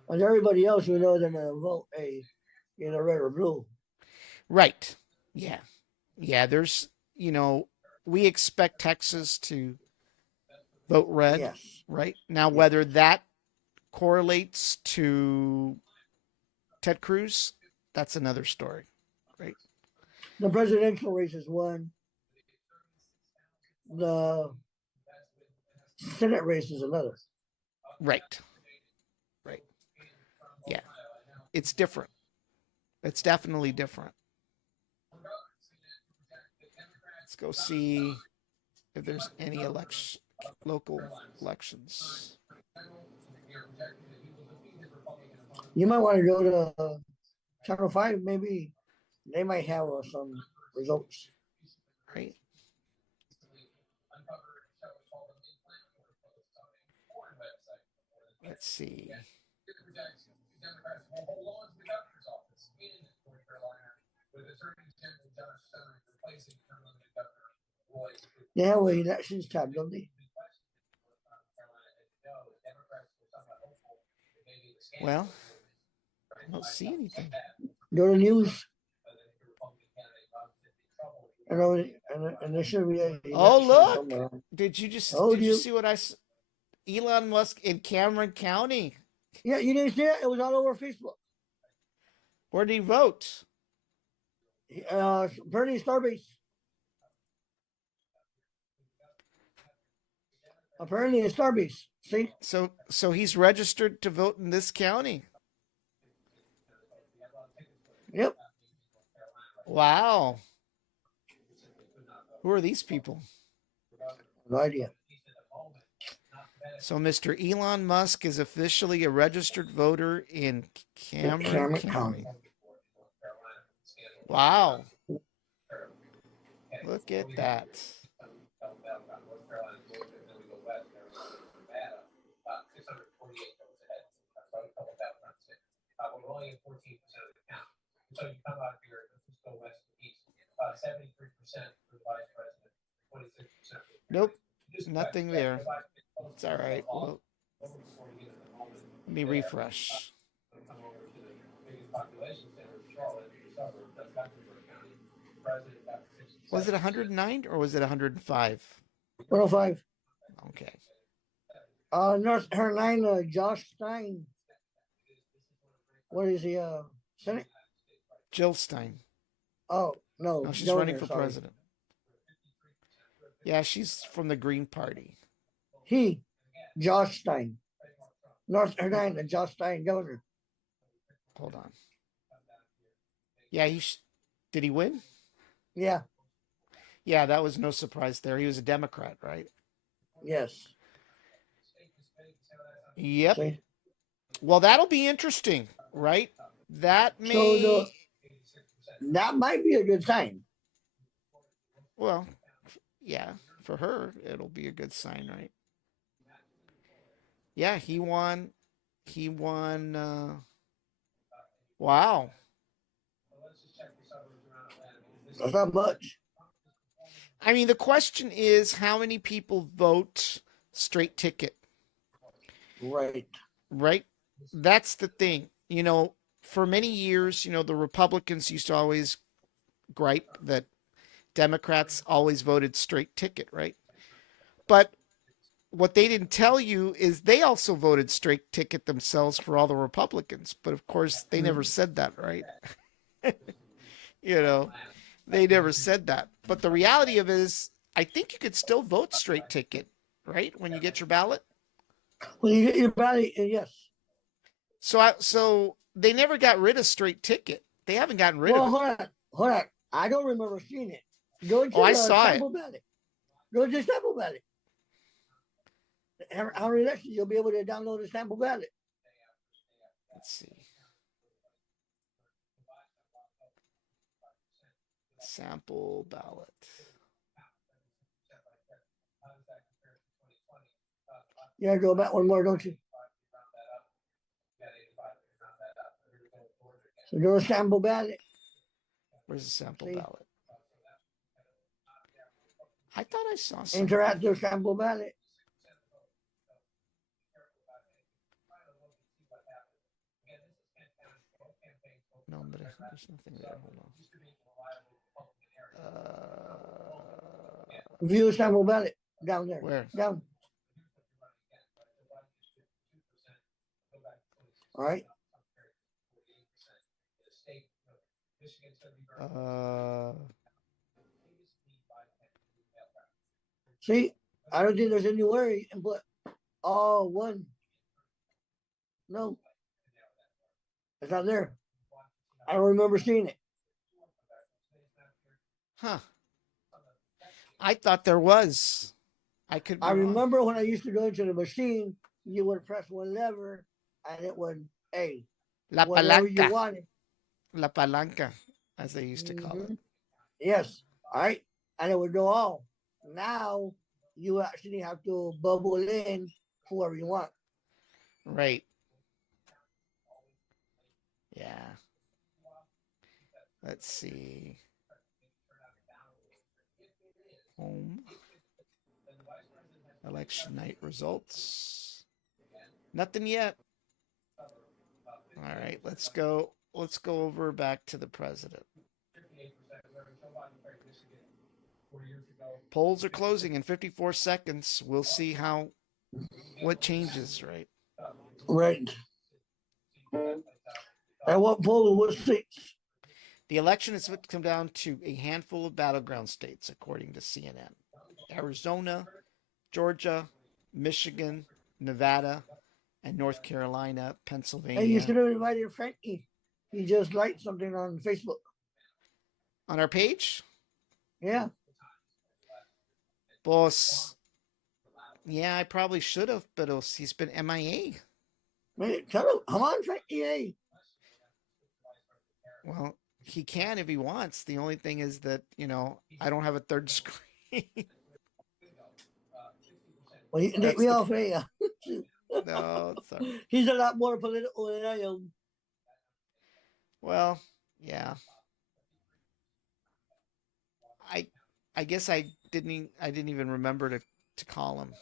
And everybody else, we know they're going to vote either red or blue. Right. Yeah. Yeah, there's, we expect Texas to vote red, Yes. right? Now, Yeah. whether that correlates to Ted Cruz, that's another story, right? The presidential race is one. The Senate race is another. Right. Right. Yeah. It's different. It's definitely different. Let's go see if there's any local elections. You might want to go to Channel 5, maybe they might have some results. Right. Let's see. They have an elections tab, don't they? Well, I don't see anything. Go to news. And there should be a Oh, election look. somewhere. Did you You see what Elon Musk in Cameron County? Yeah, you didn't see it? It was all over Facebook. Where did he vote? Bernie Starbase. Apparently it's Starbase. See? So he's registered to vote in this county. Yep. Wow. Who are these people? No idea. So Mr. Elon Musk is officially a registered voter in Cameron County. Wow. Look at that. So you come out here, let's go west to east. 73% for the vice president, 26%. Nope, nothing there. It's all right. Well, let me refresh. Was it 109 or was it 105? 105. Okay. North Carolina, Josh Stein. What is he? Senate? Jill Stein. Oh, no. No, she's running for president. Yeah, she's from the Green Party. Josh Stein. North Carolina, Josh Stein, governor. Hold on. Yeah, did he win? Yeah. Yeah, that was no surprise there. He was a Democrat, right? Yes. Yep. See? Well, that'll be interesting, right? That may. That might be a good sign. Well, yeah, for her, it'll be a good sign, right? Yeah, he won. Wow. That's not much. I mean, the question is how many people vote straight ticket? Right. Right? That's the thing. For many years, the Republicans used to always gripe that Democrats always voted straight ticket, right? But what they didn't tell you is they also voted straight ticket themselves for all the Republicans. But of course, they never said that, right? They never said that. But the reality of it is, I think you could still vote straight ticket, right? When you get your ballot. When you get your ballot, yes. So they never got rid of straight ticket. They haven't gotten rid of it. Hold on. I don't remember seeing it. Go to I saw it. Ballot. Go to the sample ballot. Our election, you'll be able to download the sample ballot. Let's see. Sample ballot. Yeah, go back one more, don't you? So do a sample ballot. Where's the sample See? ballot? I thought I saw something. Interactive sample ballot. No, but there's nothing there. Hold on. View sample ballot down there. Where? Down. All right. See, I don't think there's any worry, but one. No, it's not there. I don't remember seeing it. Huh. I thought there was. I could be I wrong. remember when I used to go into the machine, you would press one lever and it would, hey, La whatever you palanca. wanted. La palanca, as they used to call it. Yes. All right. And it would go all. Now you actually have to bubble in whoever you want. Right. Yeah. Let's see. Home. Election night results. Nothing yet. All right, let's go. Let's go over back to the president. Polls are closing in 54 seconds. We'll see what changes, right? Right. And what poll was six? The election is come down to a handful of battleground states, according to CNN. Arizona, Georgia, Michigan, Nevada, and North Carolina, Pennsylvania. And you should have invited Frankie. He just liked something on Facebook. On our page? Yeah. Boss. Yeah, I probably should have, but he's been MIA. Man, tell him, come on, Frankie. Hey. Well, he can if he wants. The only thing is that, I don't have a third screen. Well, you can take me off here. No, it's all right. He's a lot more political than I am. Well, yeah. I guess I didn't even remember to call him.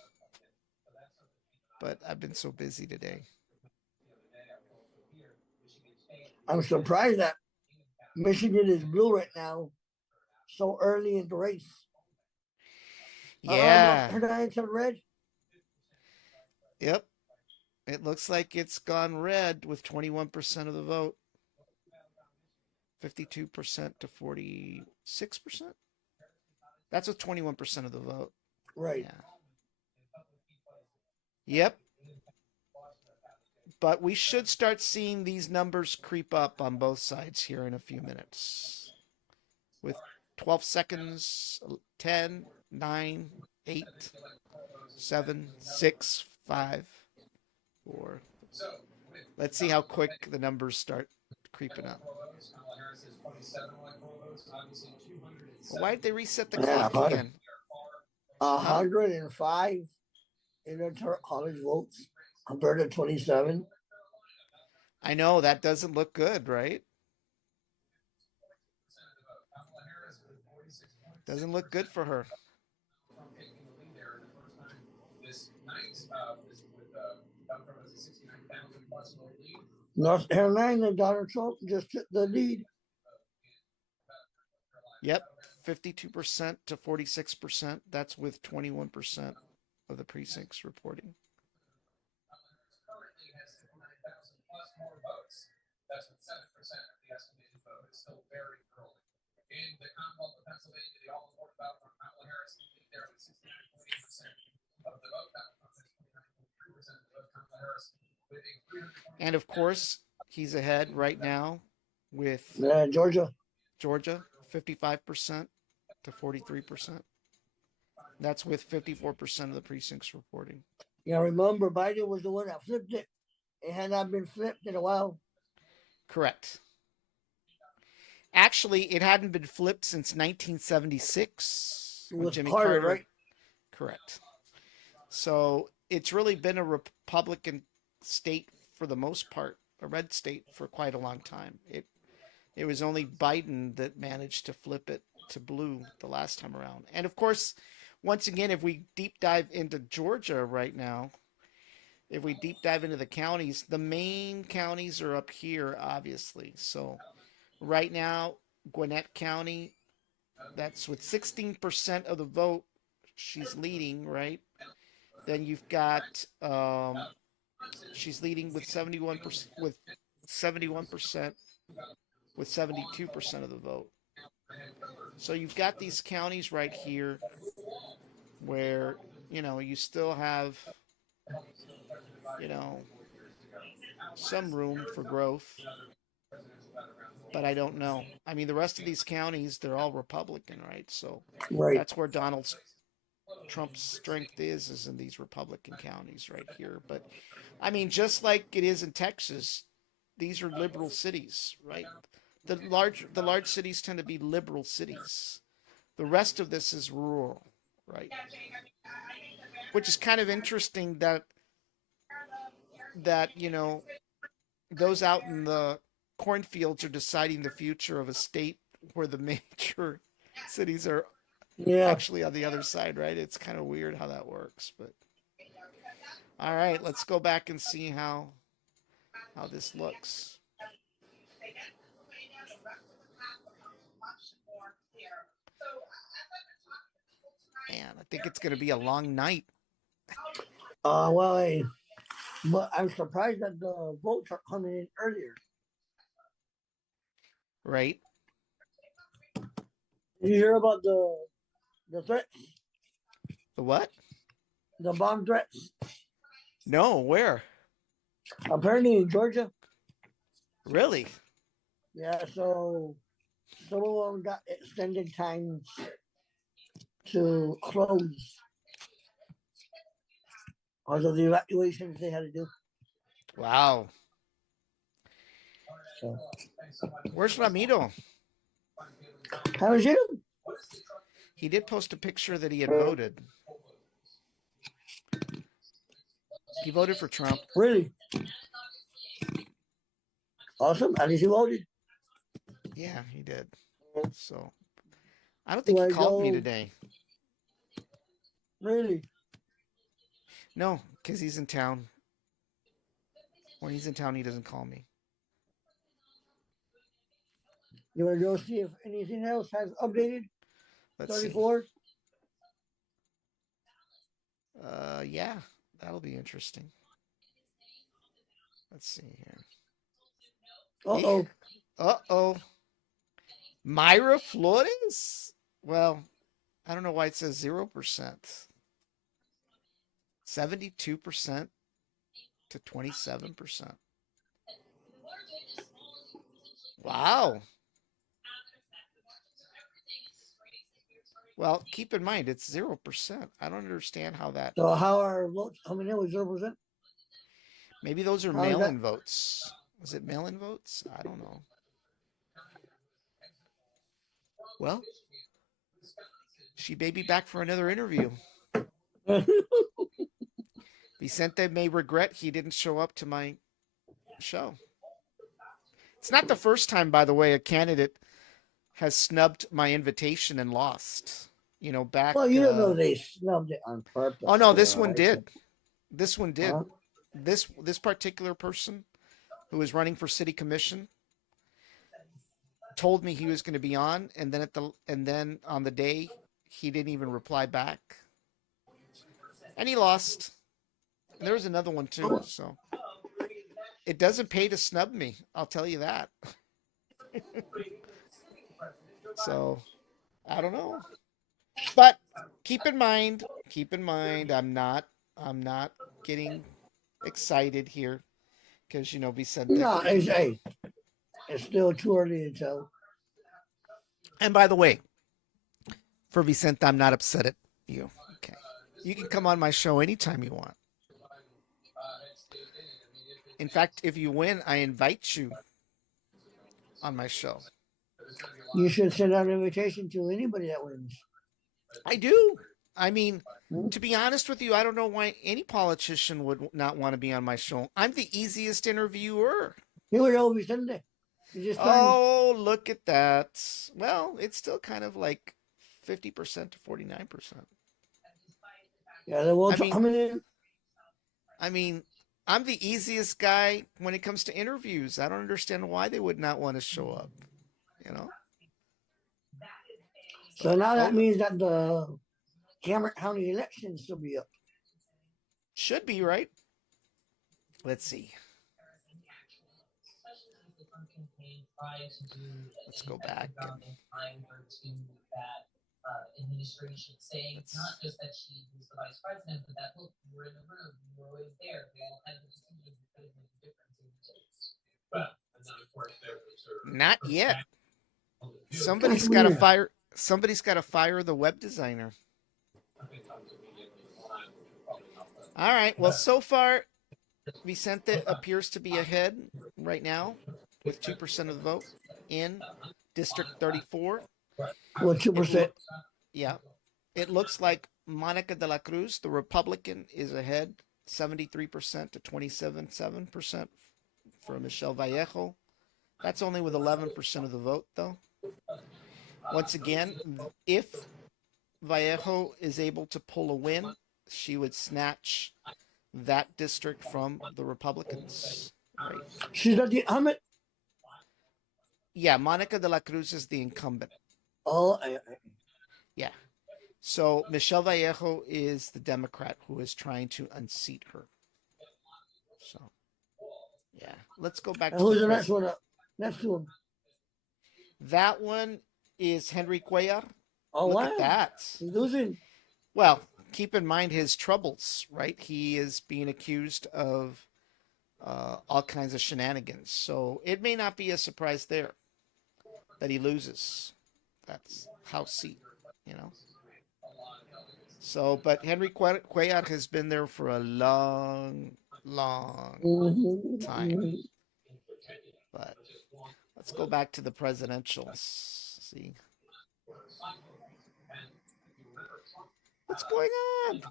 But I've been so busy today. I'm surprised that Michigan is blue right now, so early in the race. Yeah. North Carolina turned red. Yep. It looks like it's gone red with 21% of the vote. 52% to 46%. That's with 21% of the vote. Right. Yeah. Yep. But we should start seeing these numbers creep up on both sides here in a few minutes. With 12 seconds, 10, 9, 8, 7, 6, 5, 4. Let's see how quick the numbers start creeping up. Well, why did they reset the clock again? 105 in college votes compared to 27. I know, that doesn't look good, right? Doesn't look good for her. North Carolina, Donald Trump just took the lead. Yep, 52% to 46%. That's with 21% of the precincts reporting. That's with 7% of the estimated vote. It's still very early. In the Commonwealth of Pennsylvania, the all-important ballot from Kamala Harris, there with 69.8% of the vote. That was 29.3% of the vote. Kamala Harris with a 320. And of course, he's ahead right now with Georgia, 55% to 43%. That's with 54% of the precincts reporting. Yeah, remember, Biden was the one that flipped it. It had not been flipped in a while. Correct. Actually, it hadn't been flipped since 1976 when With Jimmy Carter, Carter. right? Correct. So it's really been a Republican state for the most part, a red state for quite a long time. It was only Biden that managed to flip it to blue the last time around. And of course, once again, if we deep dive into Georgia right now, if we deep dive into the counties, the main counties are up here, obviously. So right now, Gwinnett County, that's with 16% of the vote, she's leading, right? Then you've got she's leading with 71% with 72% of the vote. So you've got these counties right here where, you still have, you know, some room for growth, but I don't know. I mean, the rest of these counties, they're all Republican, right? So Right. that's where Donald Trump's strength is in these Republican counties right here. But I mean, just like it is in Texas, these are liberal cities, right? The large cities tend to be liberal cities. The rest of this is rural, right? Which is kind of interesting that those out in the cornfields are deciding the future of a state where the major cities are Yeah. actually on the other side, right? It's kind of weird how that works, but all right, let's go back and see how this looks. Man, I think it's going to be a long night, Well, but I'm surprised that the votes are coming in earlier. right? Did you hear about the threats, The what? the bomb threats? No, where? Apparently in Georgia. Really? Yeah. So some of them got extended times to close because of the evacuations they had to do. Wow. So Where's Ramiro? haven't seen them. He did post a picture that he had voted. He voted for Trump. Really? Awesome. At least he voted. Yeah, he did. So I don't Do think he I called me go? today. Really? No, because he's in town. When he's in town, he doesn't call me. You want to go see if anything else has updated? Let's see. 34? Yeah, that'll be interesting. Let's see here. Uh-oh. Uh-oh. Myra Flores? Well, I don't know why it says 0%. 72% to 27%. Wow. Well, keep in mind it's 0%. I don't understand how that. So how are votes coming in with 0%? Maybe those are How is that? mail-in votes. Was it mail-in votes? I don't know. Well, she may be back for another interview. Vicente may regret he didn't show up to my show. It's not the first time, by the way, a candidate has snubbed my invitation and lost. Back. Well, you don't know they snubbed it on purpose. Oh no, this one right? did. This one did. Huh? This particular person who was running for city commission told me he was going to be on, and then on the day he didn't even reply back, and he lost. And there was another one too. So it doesn't pay to snub me. I'll tell you that. So I don't know, but keep in mind, I'm not getting excited here because Vicente. No, it's still too early to tell. And by the way, for Vicente, I'm not upset at you. Okay, you can come on my show anytime you want. In fact, if you win, I invite you on my show. You should send out an invitation to anybody that wins. I do. I mean, Hmm? to be honest with you, I don't know why any politician would not want to be on my show. I'm the easiest interviewer. You were over Sunday. You just turned. Oh, look at that. Well, it's still kind of like 50% to 49%. Yeah, the world's I mean, coming in. I mean, I'm the easiest guy when it comes to interviews. I don't understand why they would not want to show up, you know? So But now that oh, means that the Cameron County elections will be up. should be right. Let's see. Let's go back and Administration saying let's not just that she was the vice president, but that look, you were in the room, you were always there. We all had the decisions that could have made a difference in the case. But and then of course there was not yet. That's weird. Somebody's got to fire the web designer. All right. Well, so far Vicente appears to be ahead right now with 2% of the vote in District 34. What 2%? Yeah. It looks like Monica de la Cruz, the Republican, is ahead 73% to 27.7% for Michelle Vallejo. That's only with 11% of the vote, though. Once again, if Vallejo is able to pull a win, she would snatch that district from the Republicans. Right? She's not the incumbent. Yeah, Monica de la Cruz is the incumbent. Oh, Yeah. So Michelle Vallejo is the Democrat who is trying to unseat her. So, yeah. Let's go back and to who's the the next president. one up? Next one. That one is Henry Cuellar. Oh, Look wow. at that. He's losing. Well, keep in mind his troubles, right? He is being accused of all kinds of shenanigans. So it may not be a surprise there that he loses. That's House seat, you know. So, but Henry Cuellar has been there for a long, long Mhm, time. mhm. But let's go back to the presidentials. See what's going on.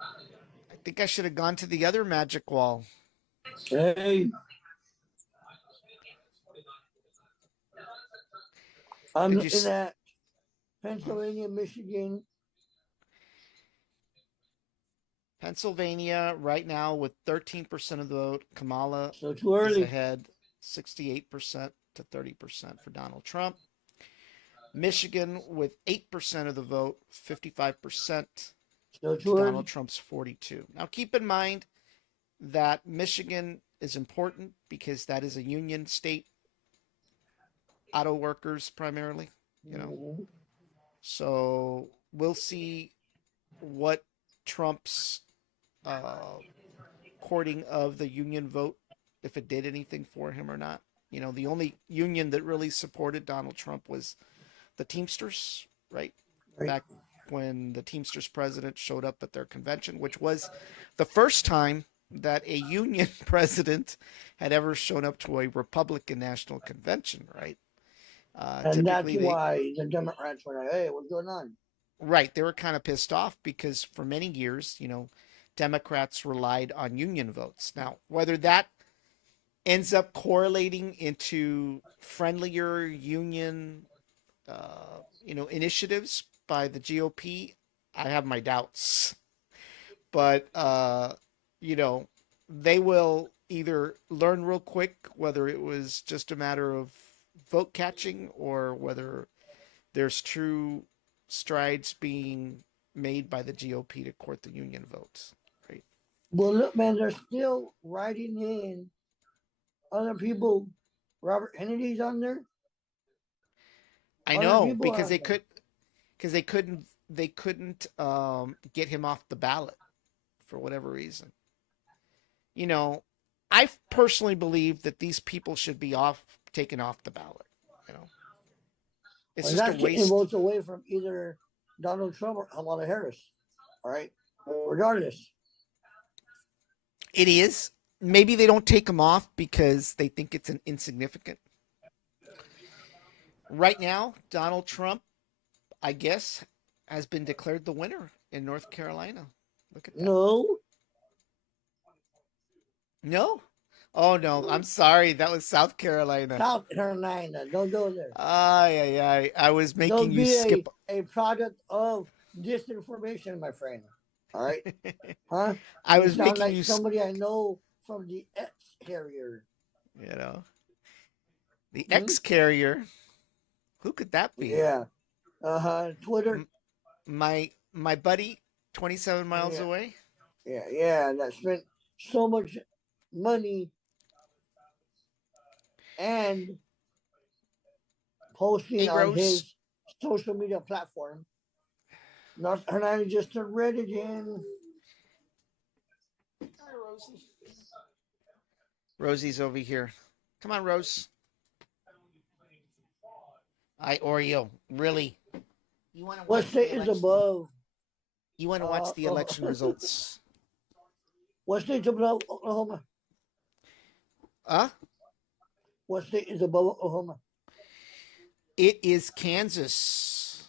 I think I should have gone to the other magic wall. Hey, I'm Did you looking at Pennsylvania, Michigan. Pennsylvania right now with 13% of the vote? Kamala So too is early. ahead 68% to 30% for Donald Trump. Michigan with 8% of the vote, 55% So to too Donald early. Trump's 42. Now keep in mind that Michigan is important because that is a union state, auto workers primarily, you know. Mhm. So we'll see what Trump's courting of the union vote, if it did anything for him or not. You know, the only union that really supported Donald Trump was the Teamsters, right? Right. Back when the Teamsters president showed up at their convention, which was the first time that a union president had ever shown up to a Republican national convention, right? And that's Typically, why the Democrats were like, hey, what's going on? right, they were kind of pissed off because for many years, you know, Democrats relied on union votes. Now, whether that ends up correlating into friendlier union, initiatives by the GOP, I have my doubts. But you know, they will either learn real quick whether it was just a matter of vote catching or whether there's true strides being made by the GOP to court the union votes. Right? Well, look, man, they're still writing in other people. Robert Kennedy's on there. I Other know people are because on there. they couldn't get him off the ballot for whatever reason. You know, I personally believe that these people should be taken off the ballot. You know, it's And just a that's getting waste. votes away from either Donald Trump or Kamala Harris. All right. Regardless. It is. Maybe they don't take them off because they think it's an insignificant. Right now, Donald Trump, I guess, has been declared the winner in North Carolina. Look at that. No, No? Oh no, I'm sorry. That was South Carolina. South Carolina. Don't go there. Ay, ay, ay. I was making Don't you be skip. a product of disinformation, my friend. All right, huh? I You was sound making like you, somebody I know from the X carrier. you know, the Hmm? X carrier. Who could that be? Yeah. Twitter. M- my buddy, 27 miles Yeah. away. Yeah. That spent so much money and posting Hey, on Rose. his social media platform. North Carolina just turned red again. Hi, Rosie. Rosie's over here. Come on, Rose. Hi, Oreo. Really? You want to What watch the state is election? above? You want to watch the election results? What state is above Oklahoma? Huh? What state is above Oklahoma? It is Kansas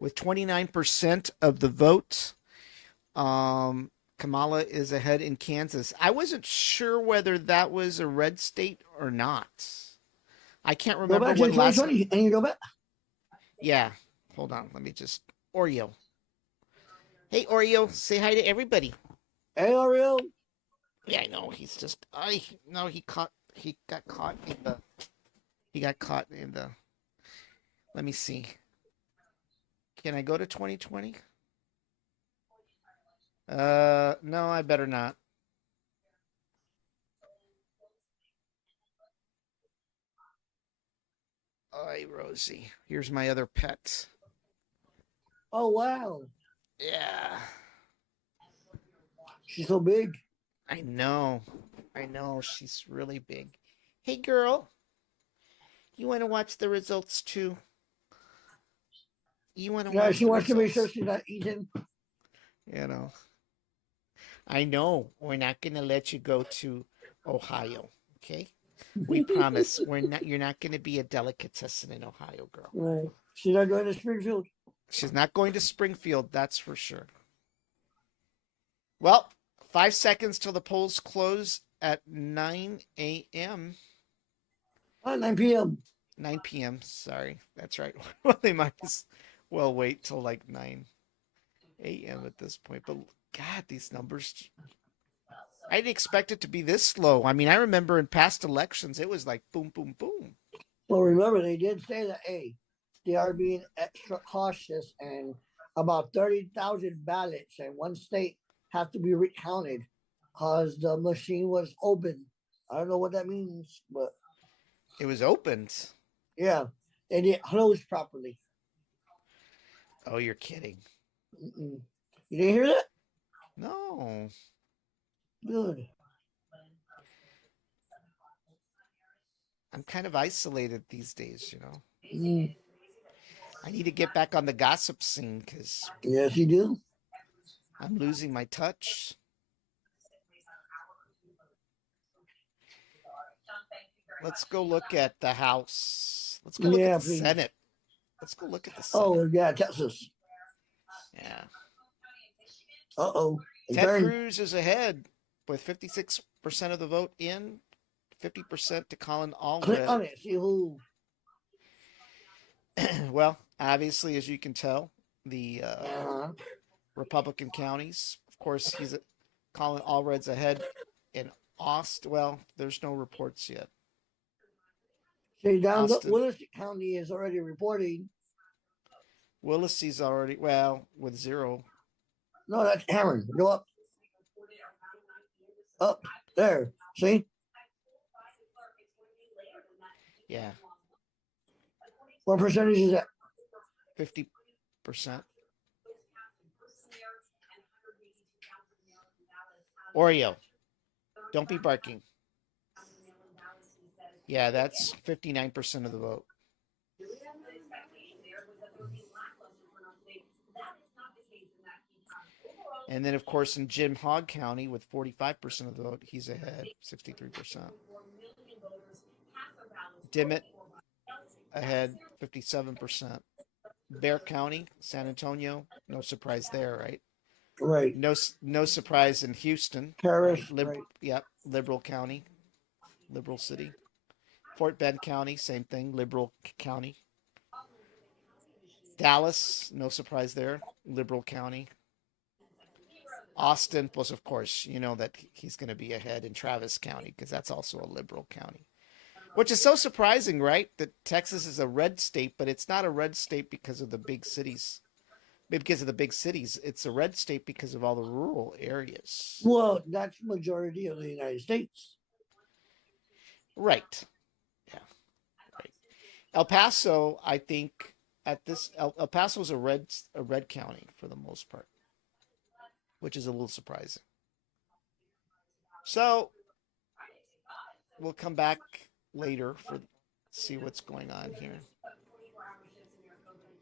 with 29% of the vote. Kamala is ahead in Kansas. I wasn't sure whether that was a red state or not. I can't Go remember back to what last. 2020 and you go back. Yeah, hold on. Let me just Oreo. Hey, Oreo, say hi to everybody. Hey, Ariel. Yeah, I know. He's just. I no. He got caught in the. He got caught in the. Let me see. Can I go to 2020? No, I better not. Hi, Rosie. Here's my other pet. Oh, wow. Yeah, She's so big. I know. I know. She's really big. Hey, girl. You want to watch the results too? You want to Yeah, watch she the wants to make sure results? she's not eating. You know. I know. We're not gonna let you go to Ohio. Okay. We promise. We're not. You're not gonna be a delicatessen in Ohio, girl. Right. She's not going to Springfield. She's not going to Springfield. That's for sure. Well, 5 seconds till the polls close at 9 a.m. 9 p.m. 9 p.m. Sorry, that's right. Well, they might as well wait till like 9 a.m. at this point. But God, these numbers. I didn't expect it to be this slow. I mean, I remember in past elections, it was like boom, boom, boom. Well, remember, they did say that, hey, they are being extra cautious and about 30,000 ballots in one state have to be recounted because the machine was open. I don't know what that means, but It was opened. yeah, they didn't close properly. Oh, you're kidding. Mm-mm. You didn't hear that? No. Good. I'm kind of isolated these days, you know. Mm. I need to get back on the gossip scene because Yes, you do. I'm losing my touch. Let's go look at the House. Let's go look at Yeah, the please. Senate. Let's go look at the Senate. Oh, yeah, Texas. Yeah. Uh-oh. Ted Cruz is ahead with 56% of the vote in, 50% to Colin Click on Allred. it. See who. Well, obviously, as you can tell, the Uh-huh. Republican counties. Of course, Colin Allred's ahead in Austin. Well, there's no reports yet. See, down the Austin, Willis County is already reporting. Willissie's already with 0. No, that's Cameron. Go up. Up. There. See? Yeah, What percentage is that? 50%. Oreo, don't be barking. Yeah, that's 59% of the vote. And then, of course, in Jim Hogg County, with 45% of the vote, he's ahead, 63%. Dimmitt, ahead 57%. Bexar County, San Antonio, no surprise there, right? Right. No surprise in Houston, Paris, right? right. Yep, liberal county, liberal city. Fort Bend County, same thing, liberal county. Dallas, no surprise there, liberal county. Austin was, of course, you know that he's going to be ahead in Travis County because that's also a liberal county. Which is so surprising, right? That Texas is a red state, but it's not a red state because of the big cities. Because of the big cities, it's a red state because of all the rural areas. Well, that's majority of the United States. Right. Yeah. Right. El Paso, I think at this El Paso is a red county for the most part, which is a little surprising. So we'll come back later for see what's going on here.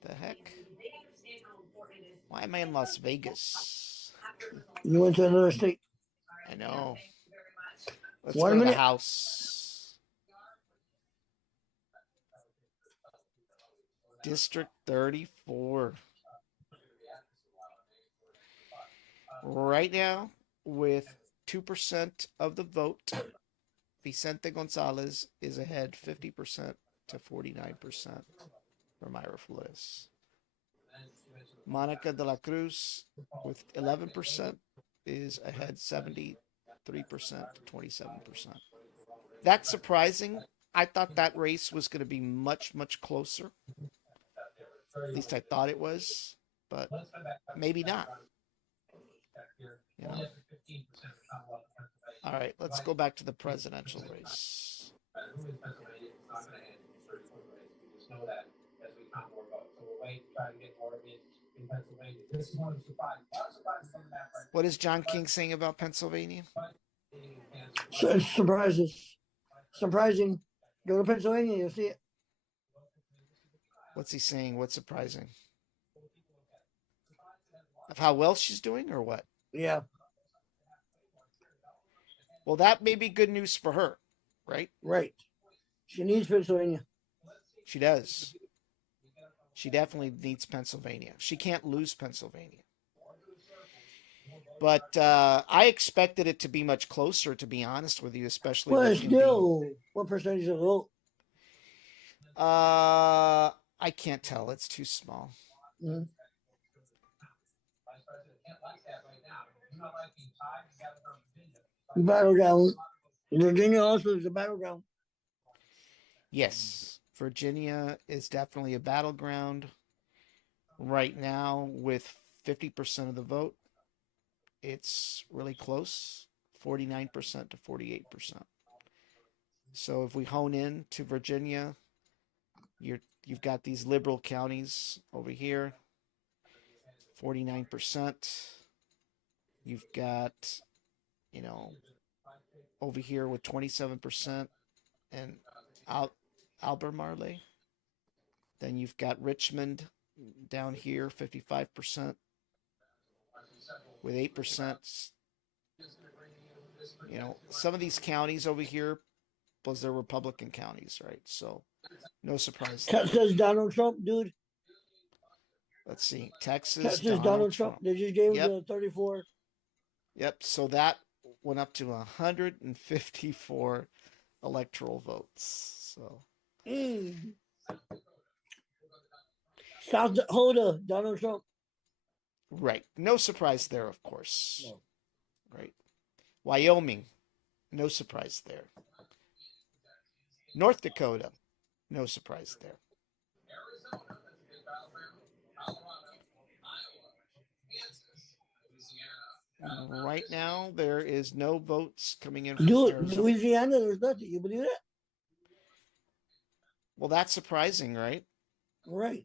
The heck? Why am I in Las Vegas? You went to another state. I know. Let's One go to the minute. House. District 34. Right now, with 2% of the vote, Vicente Gonzalez is ahead 50% to 49% for Myra Flores. Monica de la Cruz with 11% is ahead 73% to 27%. That's surprising. I thought that race was going to be much, much closer. At least I thought it was, but maybe not. You know. All right, let's go back to the presidential race. What is John King saying about Pennsylvania? So surprises. Surprising. Go to Pennsylvania, you'll see it. What's he saying? What's surprising? Of how well she's doing or what? Yeah. Well, that may be good news for her, right? Right. She needs Pennsylvania. She does. She definitely needs Pennsylvania. She can't lose Pennsylvania. But I expected it to be much closer, to be honest with you, especially Well, with him still, what percentage of the vote? I can't tell. It's too small. Mm-hmm. Battleground. Virginia also is a battleground. Yes, Virginia is definitely a battleground right now with 50% of the vote. It's really close, 49% to 48%. So if we hone in to Virginia, you've got these liberal counties over here, 49%. You've got, you know, over here with 27% and Albemarle. Then you've got Richmond down here, 55% with 8%. You know, some of these counties over here, plus they're Republican counties, right? So no surprise. That says Donald Trump, dude. Let's see. Texas, That says Donald Trump. They just gave him the 34. Yep. So that went up to 154 electoral votes. So. South Dakota, Donald Trump. Right. No surprise there, of course. No. Right. Wyoming, no surprise there. North Dakota, no surprise there. Right now, there is no votes coming in from Dude, Arizona. Louisiana, there's nothing. You believe that? Well, that's surprising, right? Right.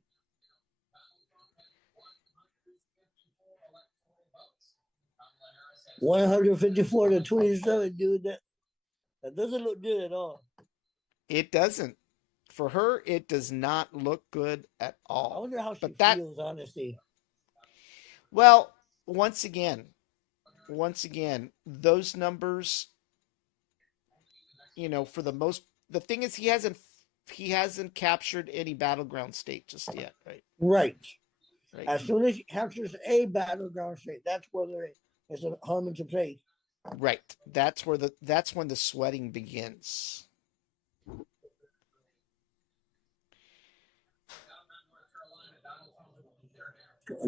$154 to 27, dude. That doesn't look good at all. It doesn't. For her, it does not look good at all. I wonder how she feels, honestly. Well, once again, those numbers, you know, for the thing is he hasn't he hasn't captured any battleground state just yet, right? Right. Right. As soon as he captures a battleground state, that's where there is a come into play. Right. That's when the sweating begins.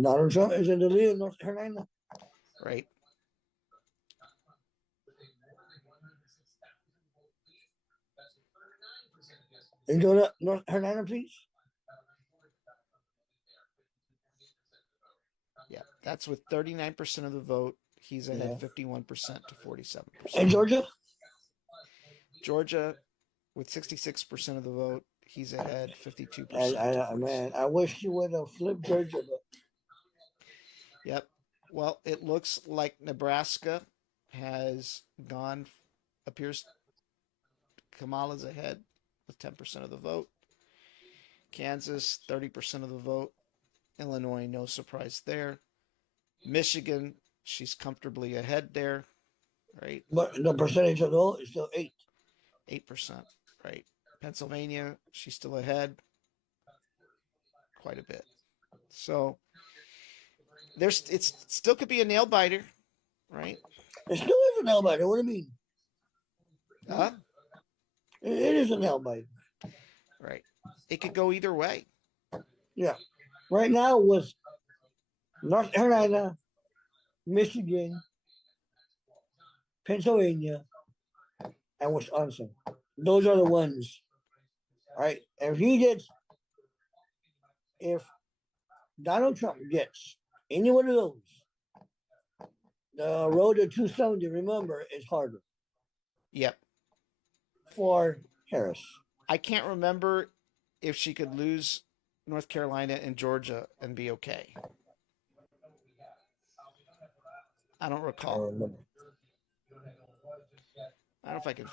Donald Trump is in the lead in North Carolina. Right. And go to North Carolina, please. Yeah, that's with 39% of the vote. He's ahead Yeah. 51% to 47%. And Georgia? Georgia, with 66% of the vote, he's ahead 52% to Man, 47. I wish you would have flipped Georgia, but Yep. Well, it looks like Nebraska has gone, appears Kamala's ahead with 10% of the vote. Kansas, 30% of the vote. Illinois, no surprise there. Michigan, she's comfortably ahead there, right? the percentage of the vote is still 8%, right? Pennsylvania, she's still ahead quite a bit. So it's still could be a nail biter, right? It still is a nail biter. What do you mean? Huh? It is a nail biter. Right. It could go either way. Yeah. Right now with North Carolina, Michigan, Pennsylvania, and Wisconsin. Those are the ones. Right? If Donald Trump gets any one of those, the road to 270, remember, is harder Yep. for Harris. I can't remember if she could lose North Carolina and Georgia and be okay. I don't I recall. remember. I don't know if I can.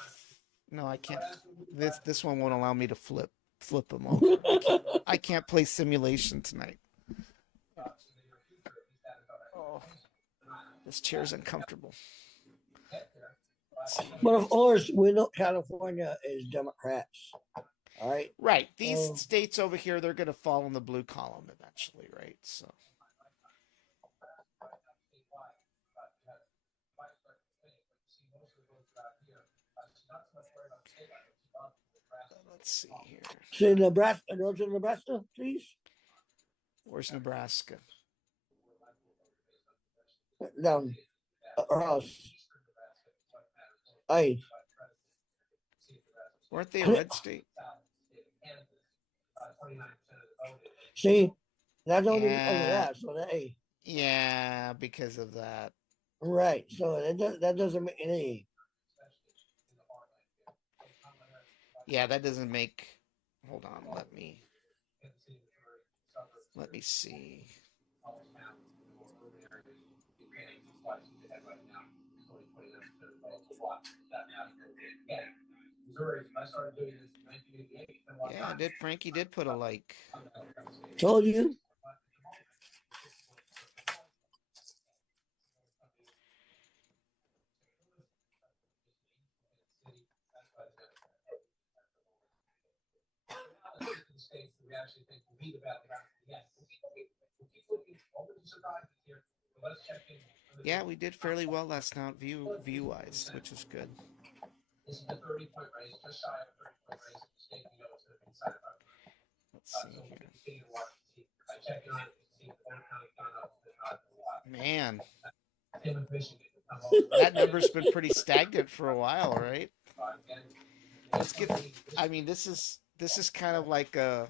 No, I can't. This one won't allow me to flip them over. I can't play simulation tonight. Oh, this chair's uncomfortable. But of course, we know California is Democrats. All right. Right. These states over here, they're going to fall in the blue column eventually, right? So. Let's see here. See Nebraska, go to Nebraska, please. Where's Nebraska? Down. Across. Aye. Weren't they a red state? See, that's only Yeah. that. So that A. Yeah, because of that. Right. So that doesn't make any. Yeah, that doesn't make. Hold on, let me see. Yeah, Frankie did put a like. Told you. Yeah, we did fairly well last night, view wise, which is good. This is the 30-point race, just shy of a 30-point race in the state we go to inside of our. Let's see here. Man, that number's been pretty stagnant for a while, right? Let's get. I mean, this is kind of like a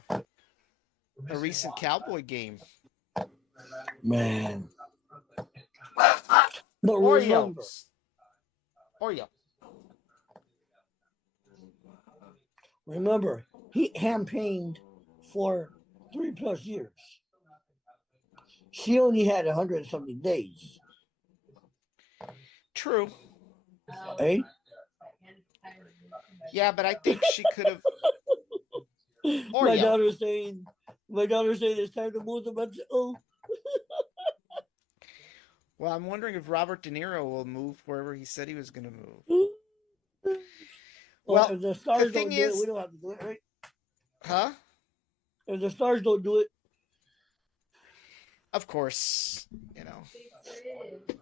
recent Cowboy game. Man. But remember, Oreo. Remember, he campaigned for 3+ years. She only had 100-something days. True. Eh? Yeah, but I think she could have. My daughter's saying it's time to move the Mexico. Well, I'm wondering if Robert De Niro will move wherever he said he was going to move. Well, if the stars don't do it, we don't have to do it, right? Huh? If the Stars don't do it, Of course, you know.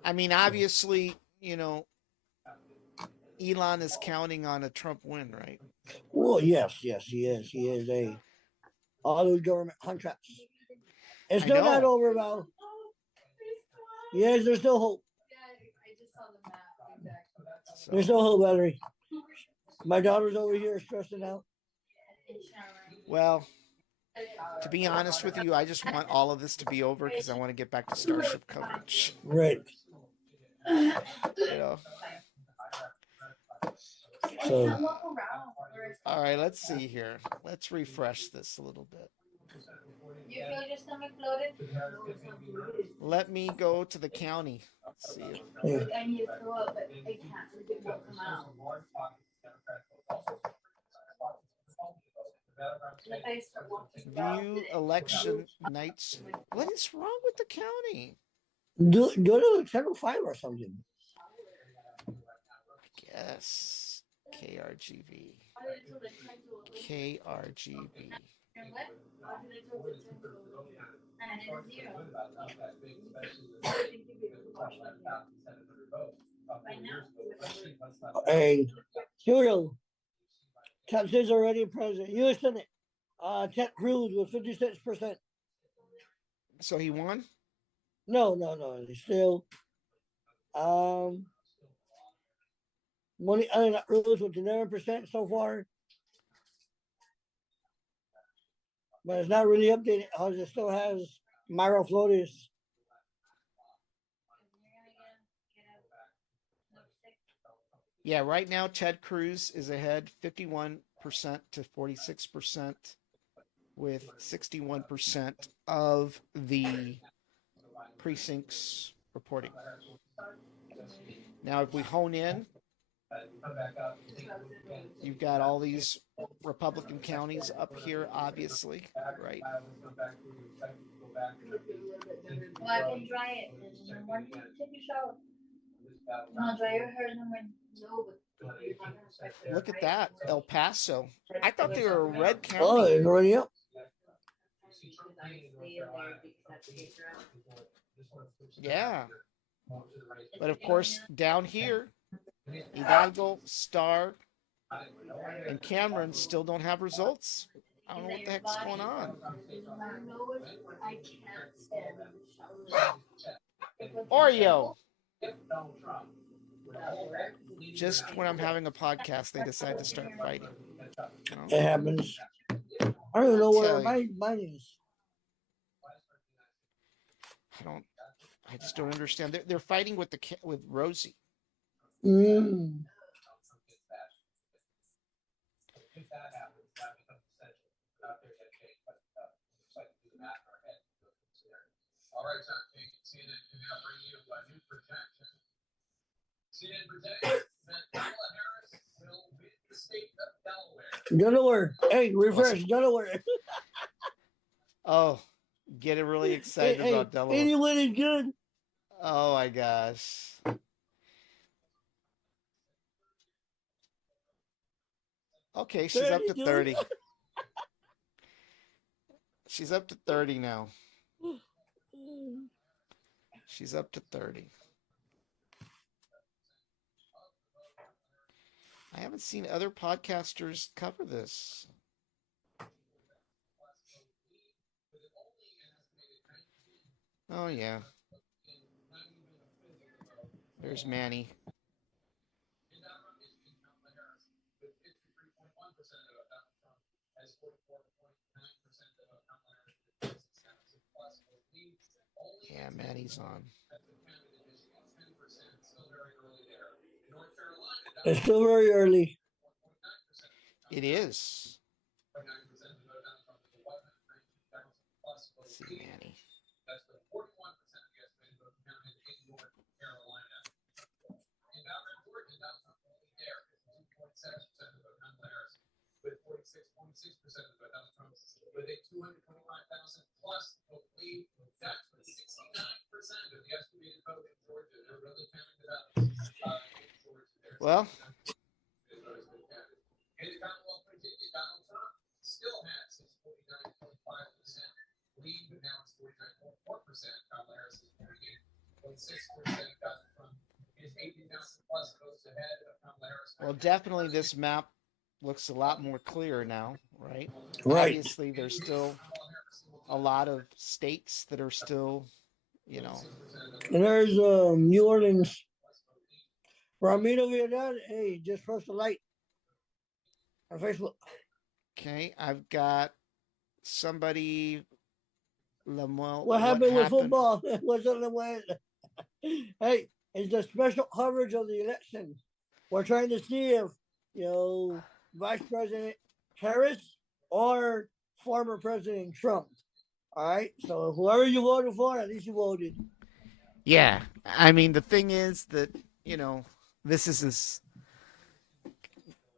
I mean, obviously, Elon is counting on a Trump win, right? well, yes, he is. He is a all those government contracts. It's I still not know. over, Val. Yes, there's still hope. There's So, still hope, Valerie. My daughter's over here stressing out. well, to be honest with you, I just want all of this to be over because I want to get back to Starship coverage. Right. You know. So All right, let's see here. Let's refresh this a little bit. You feel your stomach bloated? Let me go to the county. Let's see if yeah. I need to throw up, but I can't. It won't come out. If I start walking around view it, election nights. What is wrong with the county? Go to Channel 5 or something. Guess KRGV. KRGV. and what? How did I tell the time to go? And I did a zero. I think you get to watch that by now. Hey, Studio. Texas already president. U.S. Senate. Ted Cruz with 56%. So he won? No. It's still money Cruz with 11% so far. But it's not really updated because it still has Myra Flores. Yeah, right now Ted Cruz is ahead 51% to 46% with 61% of the precincts reporting. Now, if we hone in, you've got all these Republican counties up here, obviously, right? Well, I can dry it. In the morning, take a shower. No, dry your hair in the morning. No, but Look at that, El Paso. I thought they were a red Oh, county. it's already up. Yeah. But of course, down here, Hidalgo, Star, and Cameron still don't have results. I don't know what the heck's going on. I can't stand the shower. Oreo. Just when I'm having a podcast, they decide to start fighting. You know? It happens. I don't know where Tell you. mine is. I just don't understand. They're fighting with with Rosie. Mm. All right, John King, CNN can now bring you a new projection. CNN projects that Kamala Harris will win the state of Delaware. Hey, refresh, Delaware. Oh, getting really excited hey, about Delaware. Anyone is good. Oh my gosh. Okay, she's up to 30. She's up to 30 now. She's up to 30. I haven't seen other podcasters cover this. Oh, yeah. There's Manny. Yeah, Manny's on. It's still very early. It is. Let's see, Manny. With 46.6% of Donald Trump, with a 225,000 plus vote lead, that's with 69% of the estimated vote in Georgia. They're really counting it up. Well, In the Commonwealth of Virginia, Donald Trump still has Well, definitely this map looks a lot more clear now, right? Right. Obviously, there's still a lot of states that are still, you know. And there's New Orleans. Ramiro Villar, hey, just press the light on Facebook. Okay, I've got somebody. Lemuel, What what happened with happened? football? What's on the way? Hey, it's the special coverage of the election. We're trying to see if, Vice President Harris or former President Trump. All right. So whoever you voted for, at least you voted. Yeah, I mean the thing is that this is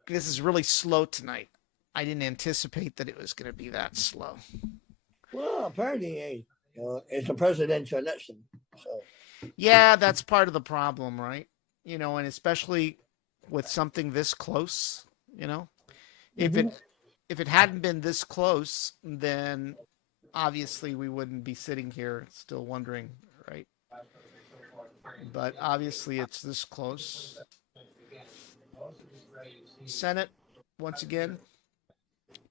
this is really slow tonight. I didn't anticipate that it was going to be that slow. Well, apparently, hey, it's a presidential election. So Yeah, that's part of the problem, right? And especially with something this close, if Mhm. it hadn't been this close, then obviously we wouldn't be sitting here still wondering, right? But obviously it's this close. Senate, once again,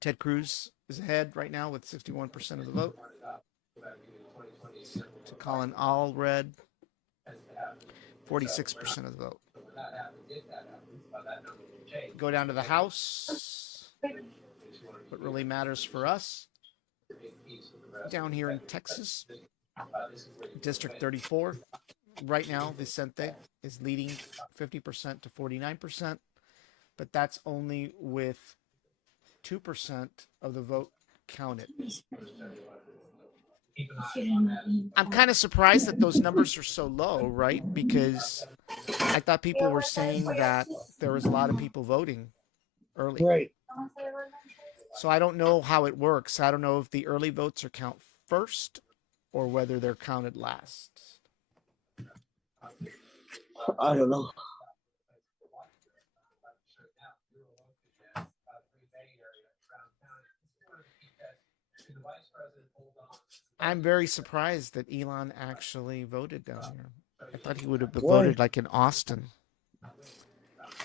Ted Cruz is ahead right now with 61% of the vote. To Colin Allred, 46% of the vote. Go down to the House. What really matters for us, down here in Texas, District 34, right now, Vicente is leading 50% to 49%, but that's only with 2% of the vote counted. I'm kind of surprised that those numbers are so low, right? Because I thought people were saying that there was a lot of people voting early. Right. So I don't know how it works. I don't know if the early votes are count first or whether they're counted last. I don't know. I'm very surprised that Elon actually voted down here. I thought he would have Why? voted like in Austin.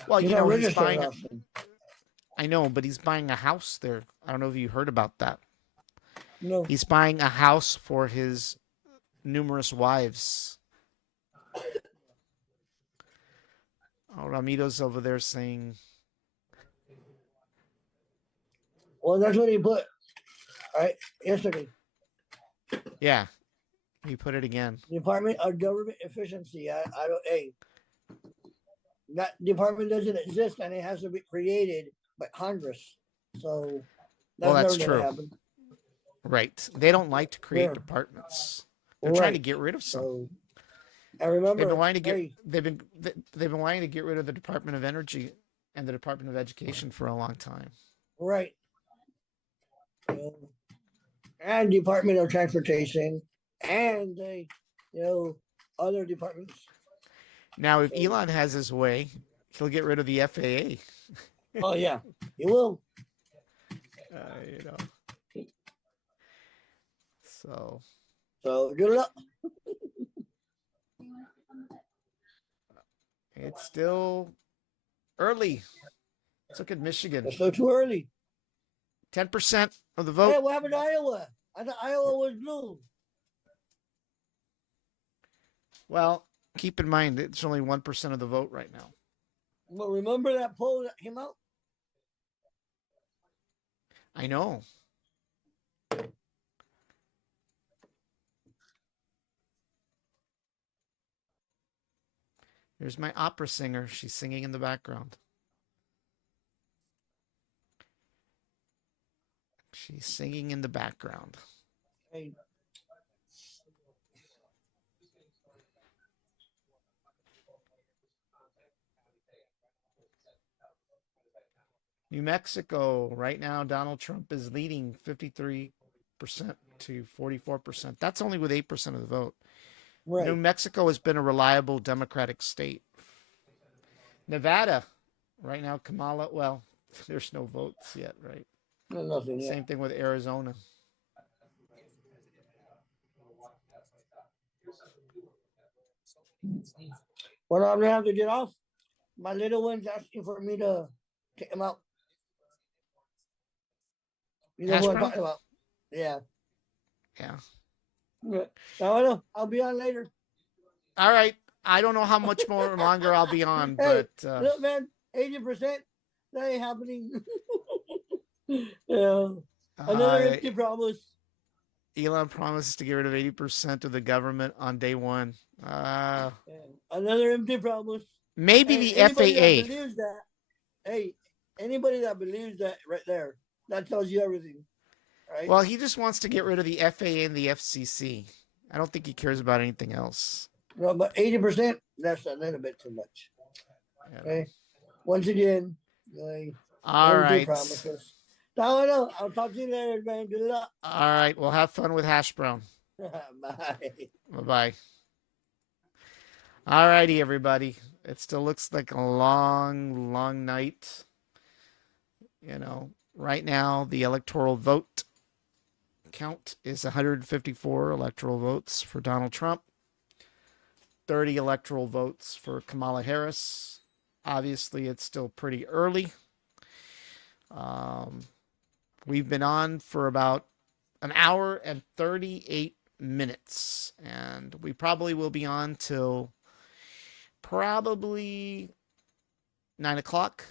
Well, He's not he's registered buying. in Austin. I know, but he's buying a house there. I don't know if you heard about that. No. He's buying a house for his numerous wives. Oh, Ramiro's over there saying, Well, that's what he put. Right yesterday. yeah, he put it again. Department of Government Efficiency. I don't. Hey, that department doesn't exist, and it has to be created by Congress. So Well, that's that's never going true. to happen. Right. They don't like to create Yeah. departments. They're Right. trying to get rid of some. So I remember They've been wanting to get. hey, They've been wanting to get rid of the Department of Energy and the Department of Education for a long time. right. And Department of Transportation and other departments. Now, if Elon has his way, he'll get rid of the FAA. Oh yeah, he will. You know. So Good luck. it's still early. Let's look at Michigan. It's still too early. 10% of the Hey, vote. what happened to Iowa? I thought Iowa was blue. Well, keep in mind it's only 1% of the vote right now. Well, remember that poll that came out? I know. Here's my opera singer. She's singing in the background. She's singing in the background. Hey. New Mexico, right now, Donald Trump is leading 53% to 44%. That's only with 8% of the vote. Right. New Mexico has been a reliable Democratic state. Nevada, right now, Kamala, well, there's no votes yet, right? Nothing yet. Same thing with Arizona. Well, I'm gonna have to get off. My little one's asking for me to take him out. You know Hash who I'm brown? talking about? Yeah. Yeah. Yeah. I know. I'll be on later. All right. I don't know how much more longer I'll be on, Hey, but look, man, 80%. That ain't happening. Yeah. Another uh, empty promise. Elon promises to get rid of 80% of the government on day one. Uh, Yeah. Another empty promise. maybe And the anybody that FAA. believes that, hey, anybody that believes that right there, that tells you everything, right? Well, he just wants to get rid of the FAA and the FCC. I don't think he cares about anything else. No, but 80%, that's a little bit too much. You know. Okay. Once again, like, All empty right. promises. Now I know. I'll talk to you later, man. Good luck. All right. Well, have fun with hash brown. Bye. Bye bye. All righty, everybody. It still looks like a long, long night. You know, right now, the electoral vote count is 154 electoral votes for Donald Trump, 30 electoral votes for Kamala Harris. Obviously, it's still pretty early. Um, we've been on for about an hour and 38 minutes, and we probably will be on till probably 9 o'clock.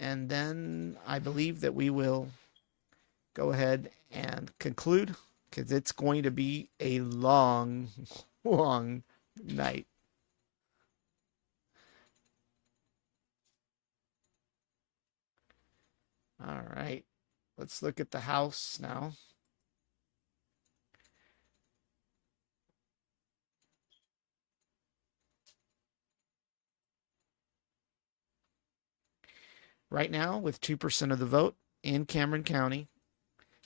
And then I believe that we will go ahead and conclude because it's going to be a long, long night. All right. Let's look at the house now. Right now, with 2% of the vote in Cameron County,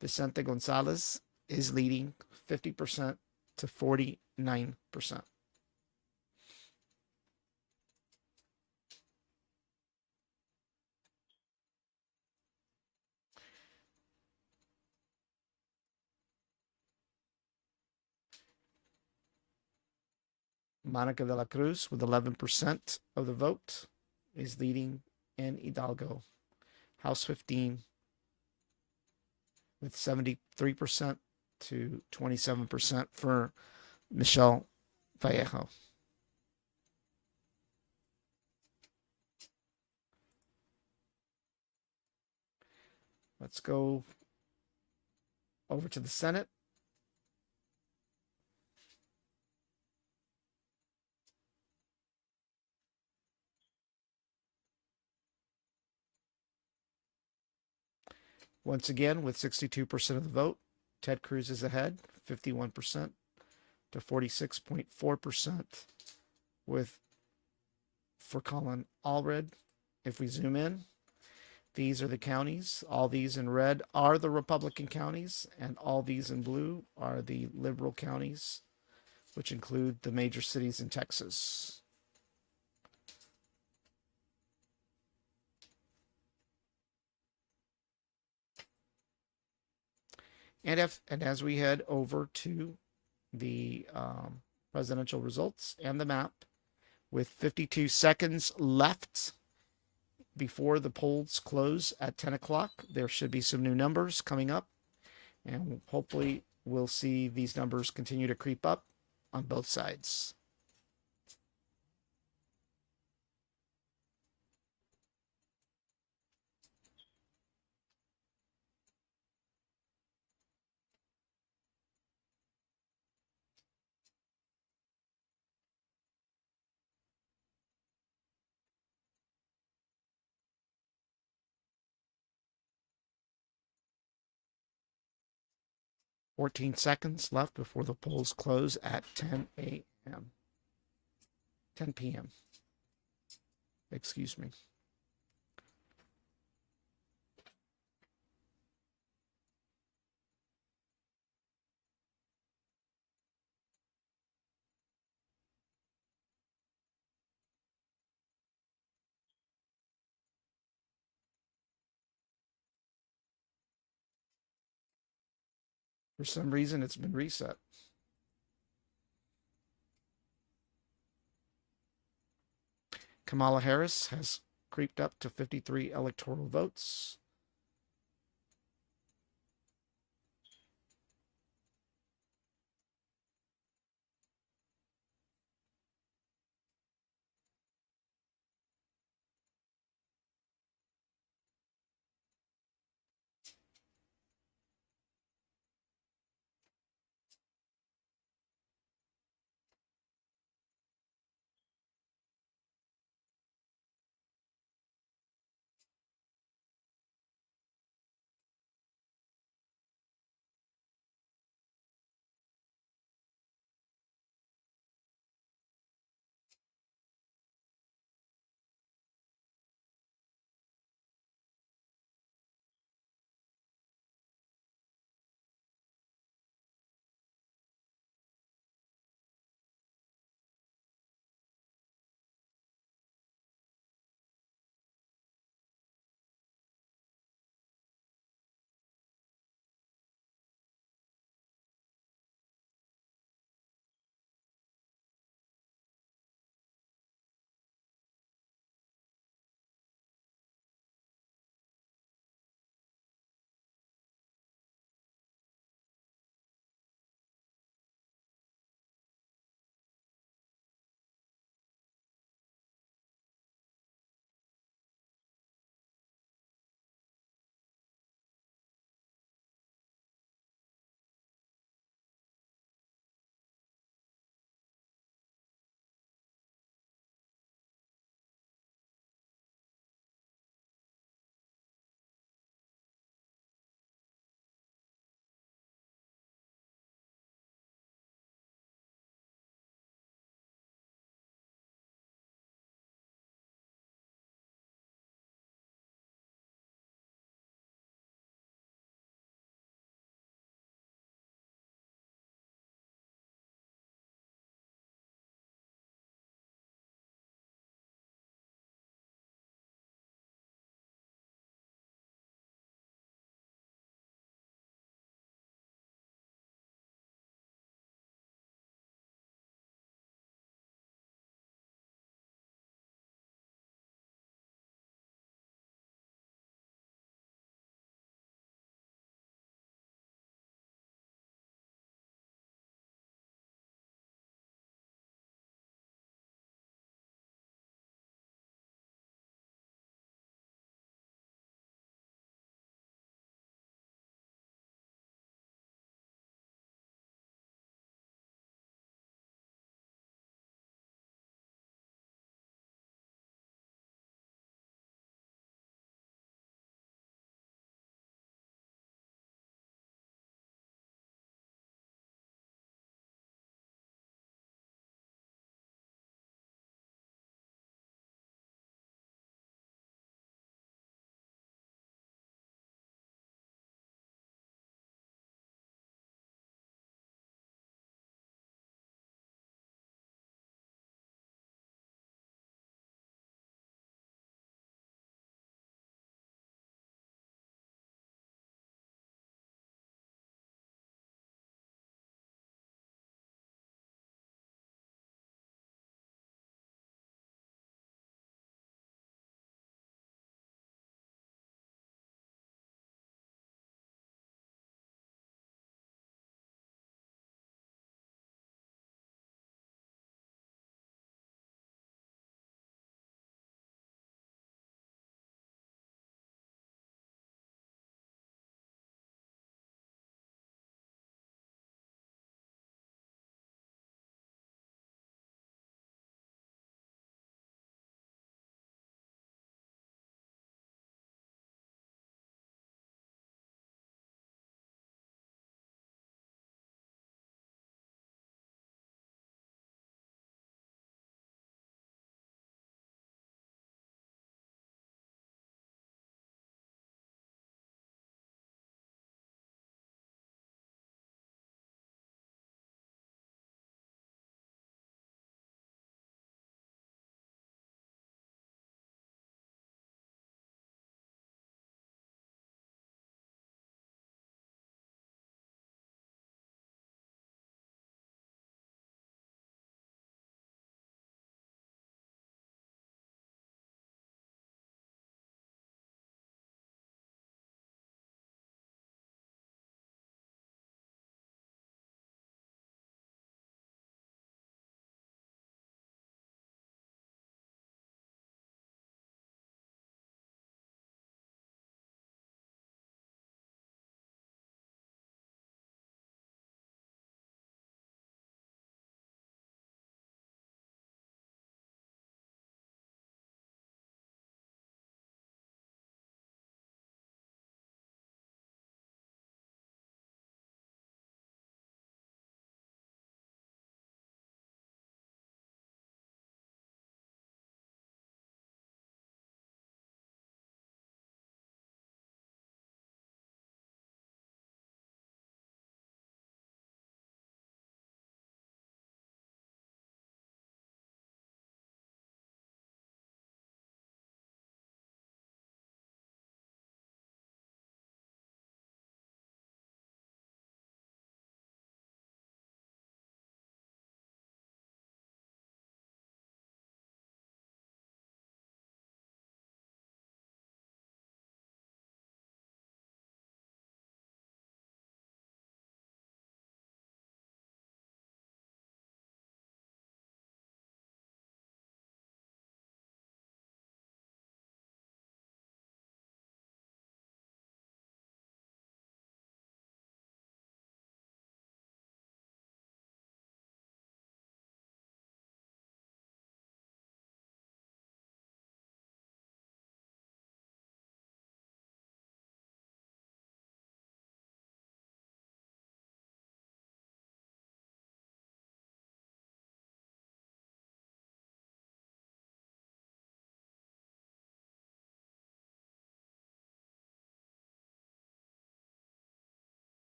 Vicente Gonzalez is leading 50% to 49%. Monica de la Cruz, with 11% of the vote, is leading in Hidalgo. House 15, with 73% to 27% for Michelle Vallejo. Let's go over to the Senate. Once again, with 62% of the vote, Ted Cruz is ahead, 51% to 46.4% with for Colin Allred. If we zoom in, these are the counties. All these in red are the Republican counties, and all these in blue are the liberal counties, which include the major cities in Texas. And as we head over to the presidential results and the map, with 52 seconds left before the polls close at 10 o'clock, there should be some new numbers coming up, and hopefully we'll see these numbers continue to creep up on both sides. Fourteen seconds left before the polls close at 10 a.m. 10 p.m. Excuse me. For some reason, it's been reset. Kamala Harris has creeped up to 53 electoral votes.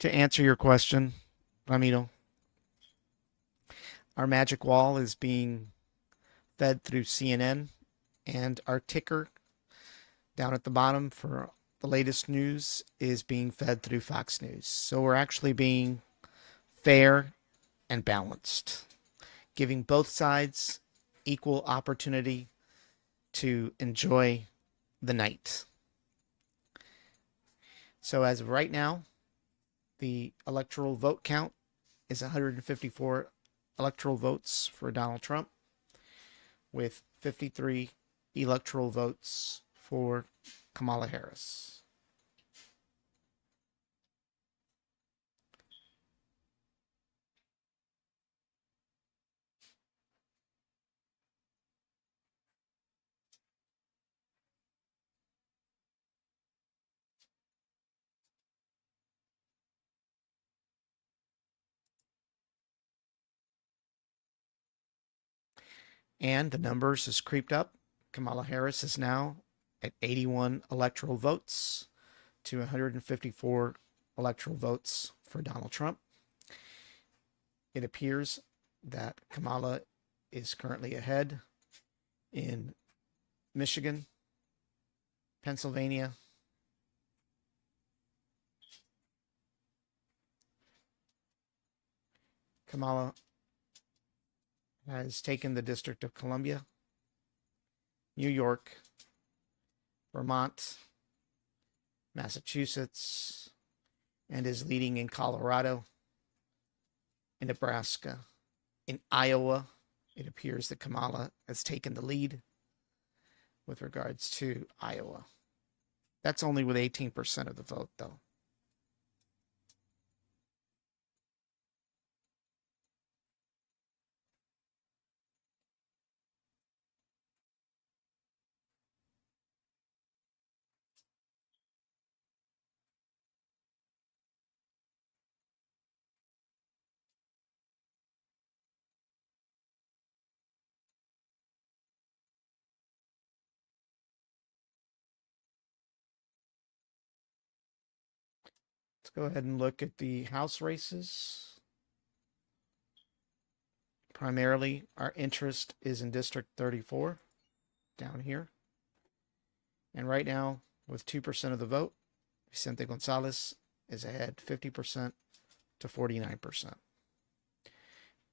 To answer your question, Ramiro, our magic wall is being fed through CNN, and our ticker down at the bottom for the latest news is being fed through Fox News. So we're actually being fair and balanced, giving both sides equal opportunity to enjoy the night. So as of right now, the electoral vote count is 154 electoral votes for Donald Trump, with 53 electoral votes for Kamala Harris. And the numbers has creeped up. Kamala Harris is now at 81 electoral votes to 154 electoral votes for Donald Trump. It appears that Kamala is currently ahead in Michigan, Pennsylvania, Kamala has taken the District of Columbia, New York, Vermont, Massachusetts, and is leading in Colorado, in Nebraska. In Iowa, it appears that Kamala has taken the lead with regards to Iowa. That's only with 18% of the vote, though. Let's go ahead and look at the House races. Primarily, our interest is in District 34, down here. And right now, with 2% of the vote, Vicente Gonzalez is ahead 50% to 49%.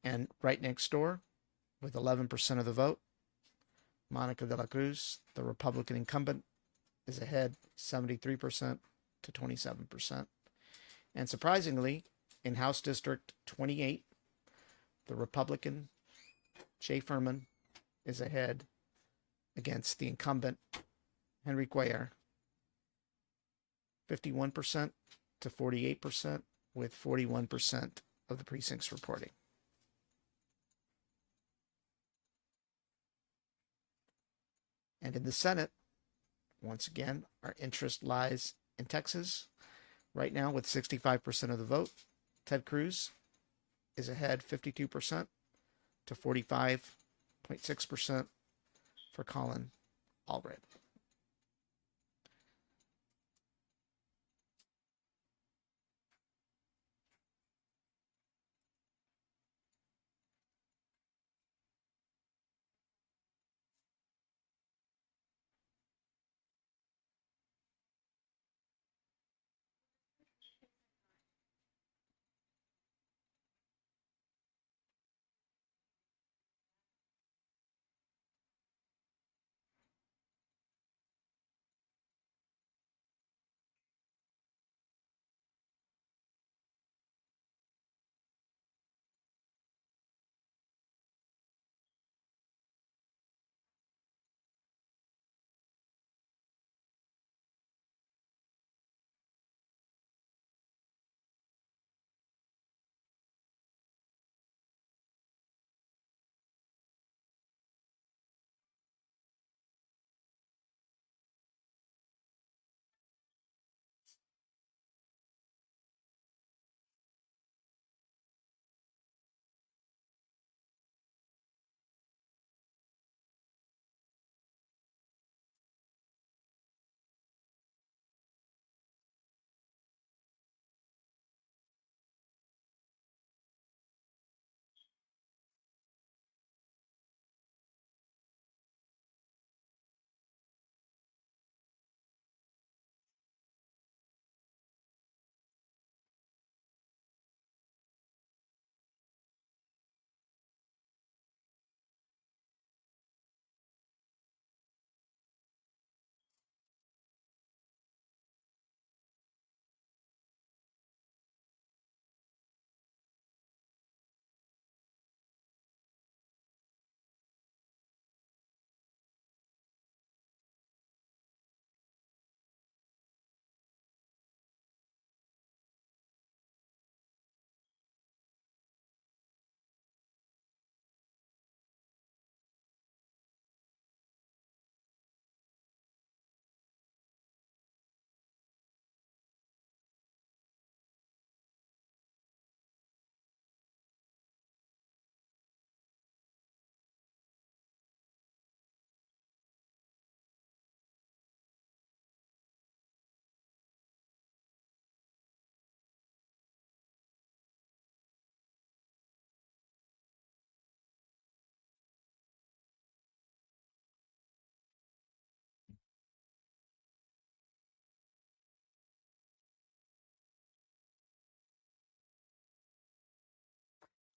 And right next door, with 11% of the vote, Monica de la Cruz, the Republican incumbent, is ahead 73% to 27%. And surprisingly, in House District 28, the Republican, Jay Furman, is ahead against the incumbent, Henry Cuellar, 51% to 48%, with 41% of the precincts reporting. And in the Senate, once again, our interest lies in Texas. Right now, with 65% of the vote, Ted Cruz is ahead 52% to 45.6% for Colin Allred.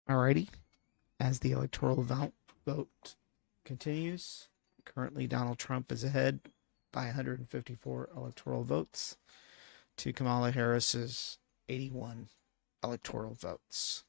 Alrighty. As the electoral vote continues, currently Donald Trump is ahead by 154 electoral votes to Kamala Harris's 81 electoral votes.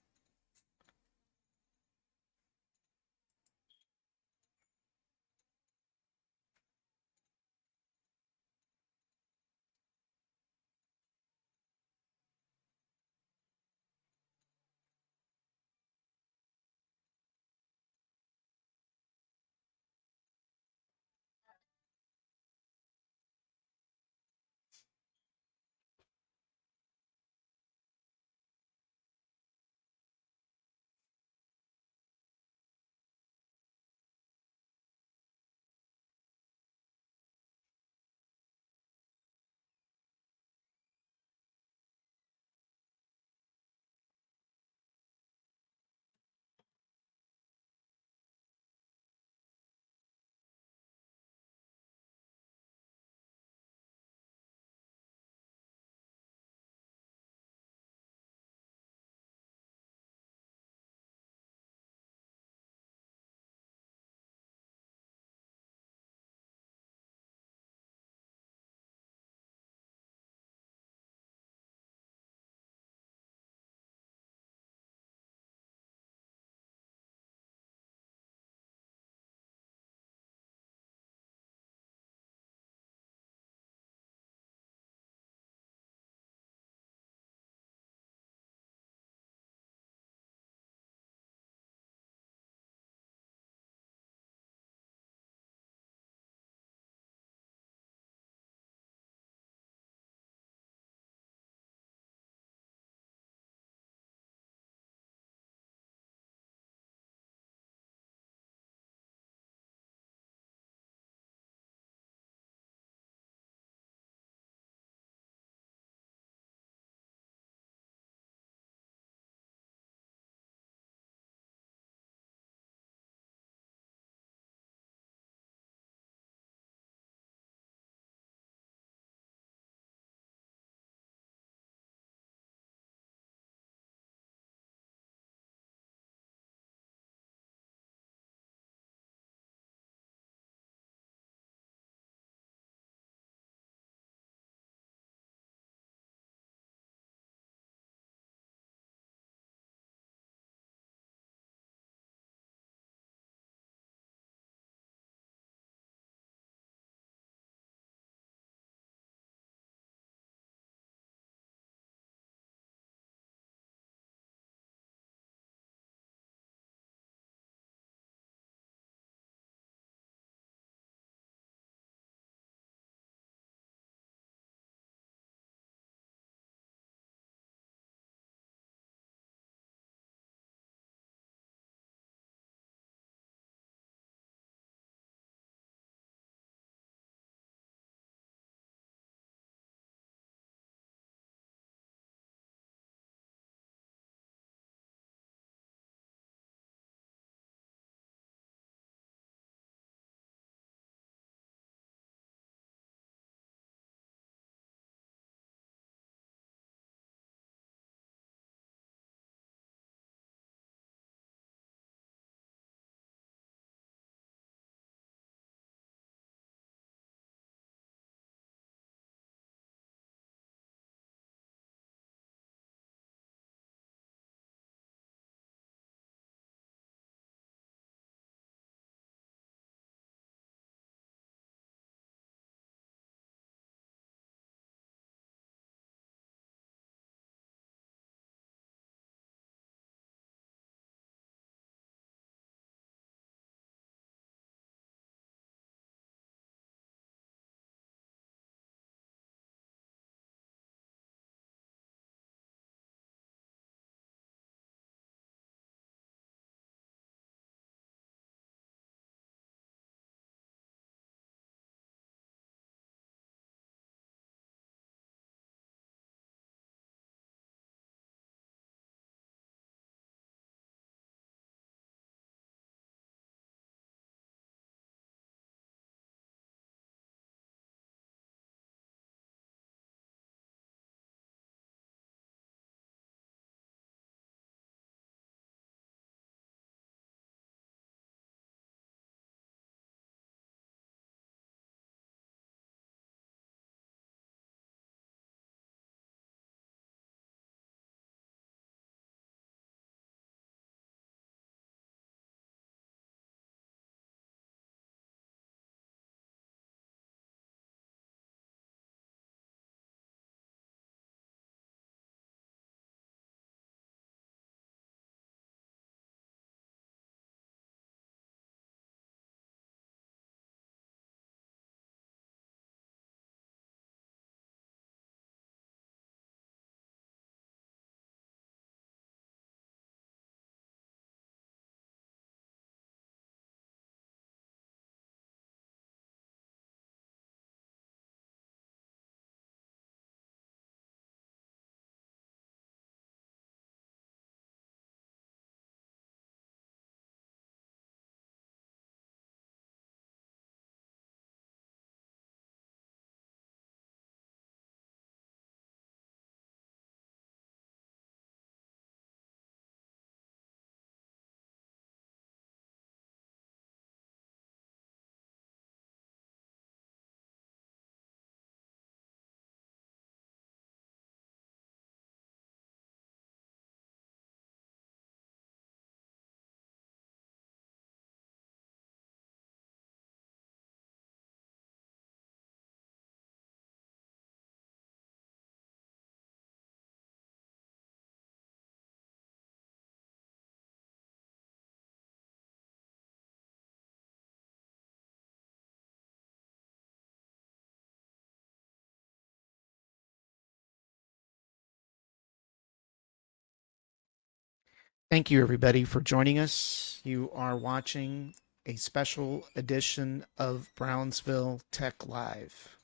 Thank you, everybody, for joining us. You are watching a special edition of Brownsville Tech Live.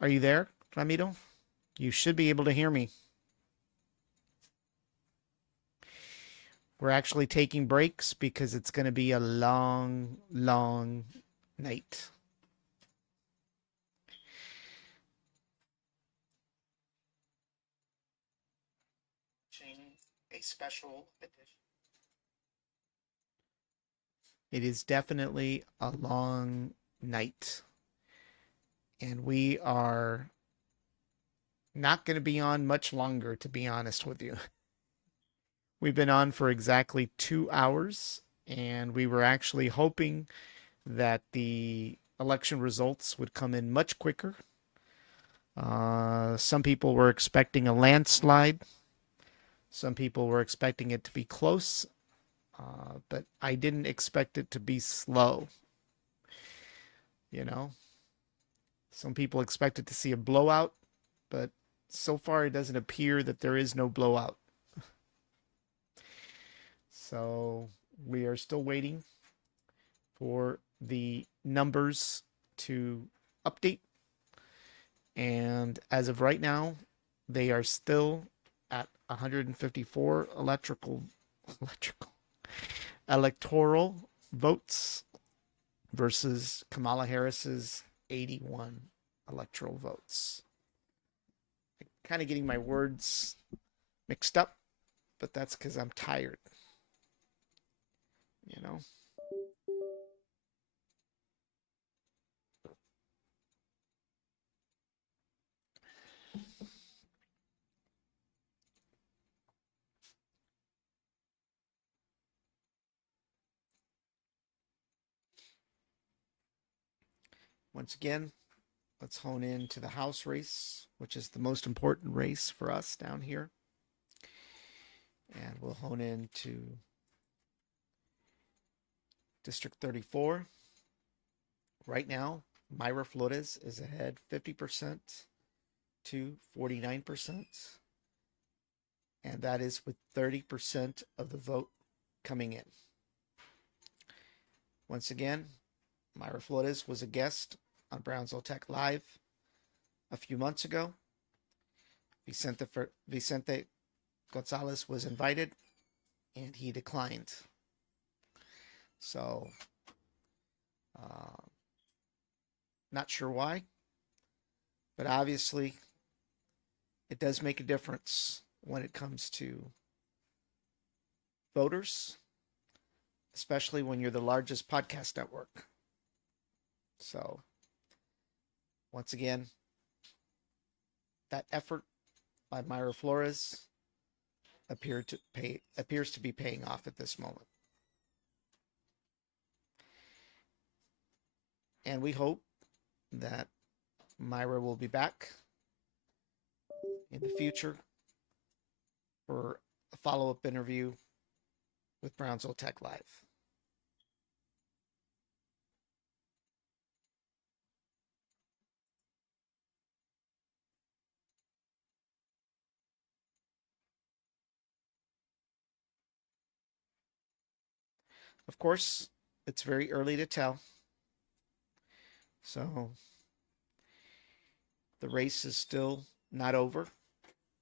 Are you there, Ramiro? You should be able to hear me. We're actually taking breaks because it's going to be a long, long night. A special edition. It is definitely a long night. And we are not going to be on much longer, to be honest with you. We've been on for exactly 2 hours, and we were actually hoping that the election results would come in much quicker. Some people were expecting a landslide. Some people were expecting it to be close, but I didn't expect it to be slow. You know, some people expected to see a blowout, but so far it doesn't appear that there is no blowout. So we are still waiting for the numbers to update. And as of right now, they are still at 154 electoral votes versus Kamala Harris's 81 electoral votes. I'm kind of getting my words mixed up, but that's because I'm tired. You know? Once again, let's hone in to the House race, which is the most important race for us down here. And we'll hone in to District 34. Right now, Myra Flores is ahead 50% to 49%. And that is with 30% of the vote coming in. Once again, Myra Flores was a guest on Brownsville Tech Live a few months ago. Vicente Gonzalez was invited and he declined. So, not sure why, but obviously it does make a difference when it comes to voters, especially when you're the largest podcast network. So, once again, that effort by Myra Flores appears to be paying off at this moment. And we hope that Myra will be back in the future for a follow-up interview with Brownsville Tech Live. Of course, it's very early to tell. So the race is still not over.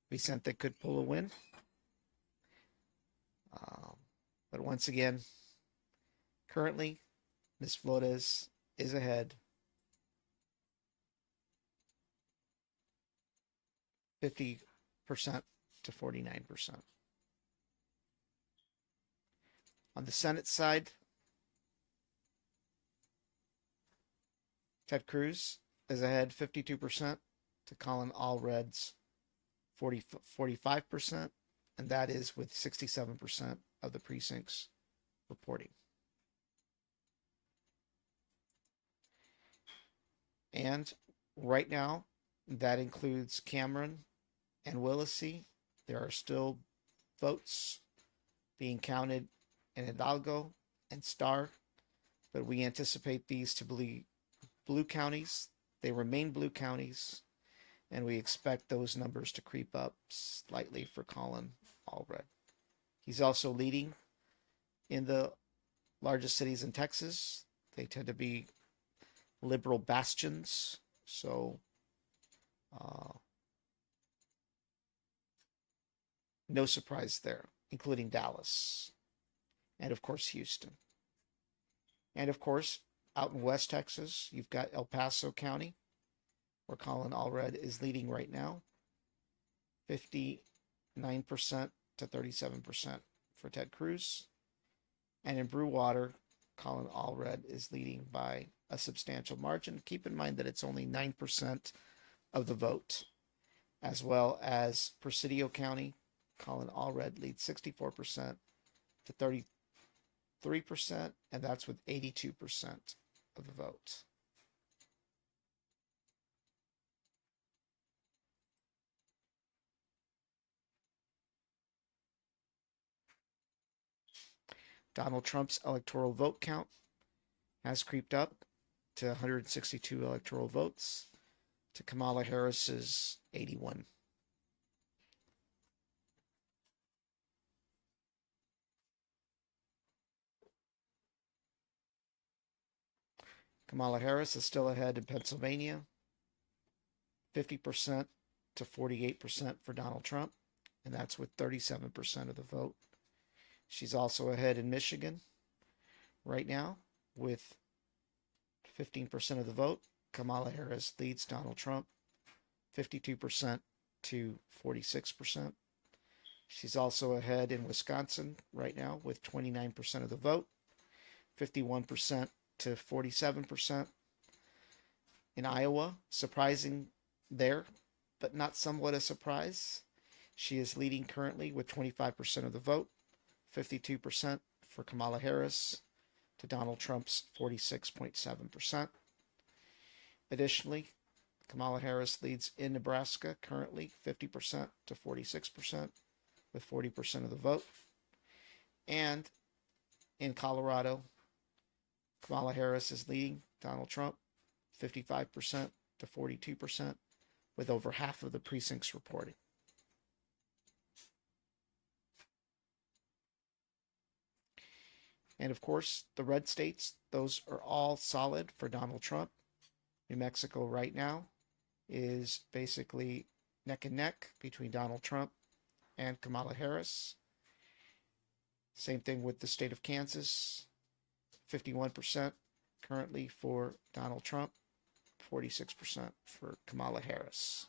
Vicente could pull a win. But once again, currently, Ms. Flores is ahead 50% to 49%. On the Senate side, Ted Cruz is ahead 52% to Colin Allred's 45%, and that is with 67% of the precincts reporting. And right now, that includes Cameron and Willacy. There are still votes being counted in Hidalgo and Star, but we anticipate these to be blue counties. They remain blue counties, and we expect those numbers to creep up slightly for Colin Allred. He's also leading in the largest cities in Texas. They tend to be liberal bastions. So, uh, no surprise there, including Dallas. And of course, Houston. And of course, out in West Texas, you've got El Paso County, where Colin Allred is leading right now, 59% to 37% for Ted Cruz. And in Brewwater, Colin Allred is leading by a substantial margin. Keep in mind that it's only 9% of the vote, as well as Presidio County. Colin Allred leads 64% to 33%, and that's with 82% of the vote. Donald Trump's electoral vote count has creeped up to 162 electoral votes to Kamala Harris's 81. Kamala Harris is still ahead in Pennsylvania, 50% to 48% for Donald Trump, and that's with 37% of the vote. She's also ahead in Michigan right now with 15% of the vote. Kamala Harris leads Donald Trump 52% to 46%. She's also ahead in Wisconsin right now with 29% of the vote, 51% to 47%. In Iowa, surprising there, but not somewhat a surprise. She is leading currently with 25% of the vote, 52% for Kamala Harris to Donald Trump's 46.7%. Additionally, Kamala Harris leads in Nebraska currently 50% to 46% with 40% of the vote. And in Colorado, Kamala Harris is leading Donald Trump 55% to 42% with over half of the precincts reporting. And of course, the red states, those are all solid for Donald Trump. New Mexico right now is basically neck and neck between Donald Trump and Kamala Harris. Same thing with the state of Kansas, 51% currently for Donald Trump, 46% for Kamala Harris.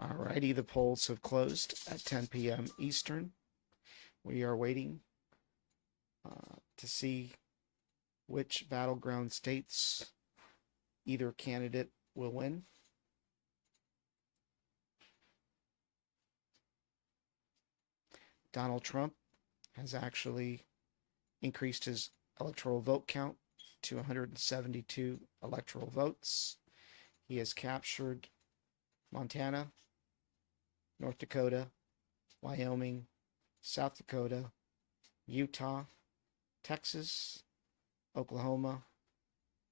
Alrighty, the polls have closed at 10 p.m. Eastern. We are waiting to see which battleground states either candidate will win. Donald Trump has actually increased his electoral vote count to 172 electoral votes. He has captured Montana, North Dakota, Wyoming, South Dakota, Utah, Texas, Oklahoma,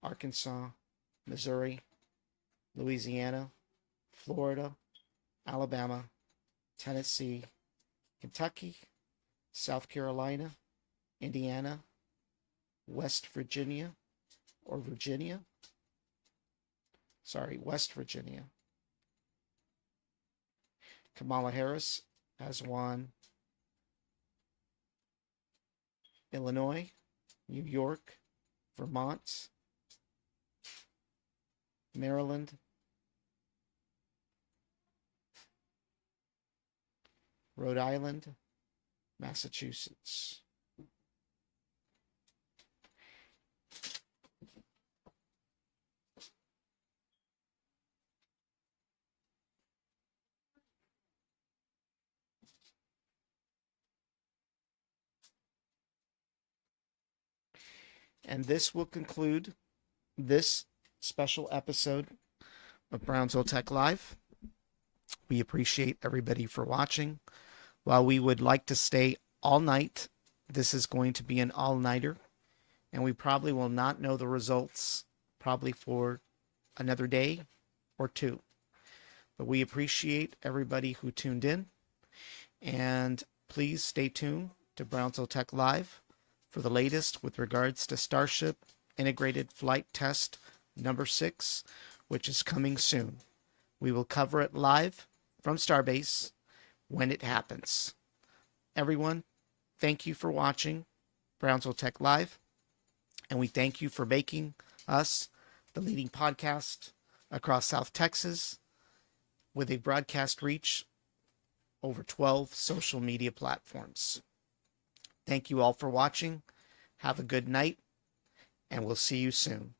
Arkansas, Missouri, Louisiana, Florida, Alabama, Tennessee, Kentucky, South Carolina, Indiana, West Virginia, West Virginia. Kamala Harris has won Illinois, New York, Vermont, Maryland, Rhode Island, Massachusetts. And this will conclude this special episode of Brownsville Tech Live. We appreciate everybody for watching. While we would like to stay all night, this is going to be an all-nighter, and we probably will not know the results probably for another day or two. But we appreciate everybody who tuned in, and please stay tuned to Brownsville Tech Live for the latest with regards to Starship Integrated Flight Test number 6, which is coming soon. We will cover it live from Starbase when it happens. Everyone, thank you for watching Brownsville Tech Live, and we thank you for making us the leading podcast across South Texas with a broadcast reach over 12 social media platforms. Thank you all for watching. Have a good night, and we'll see you soon.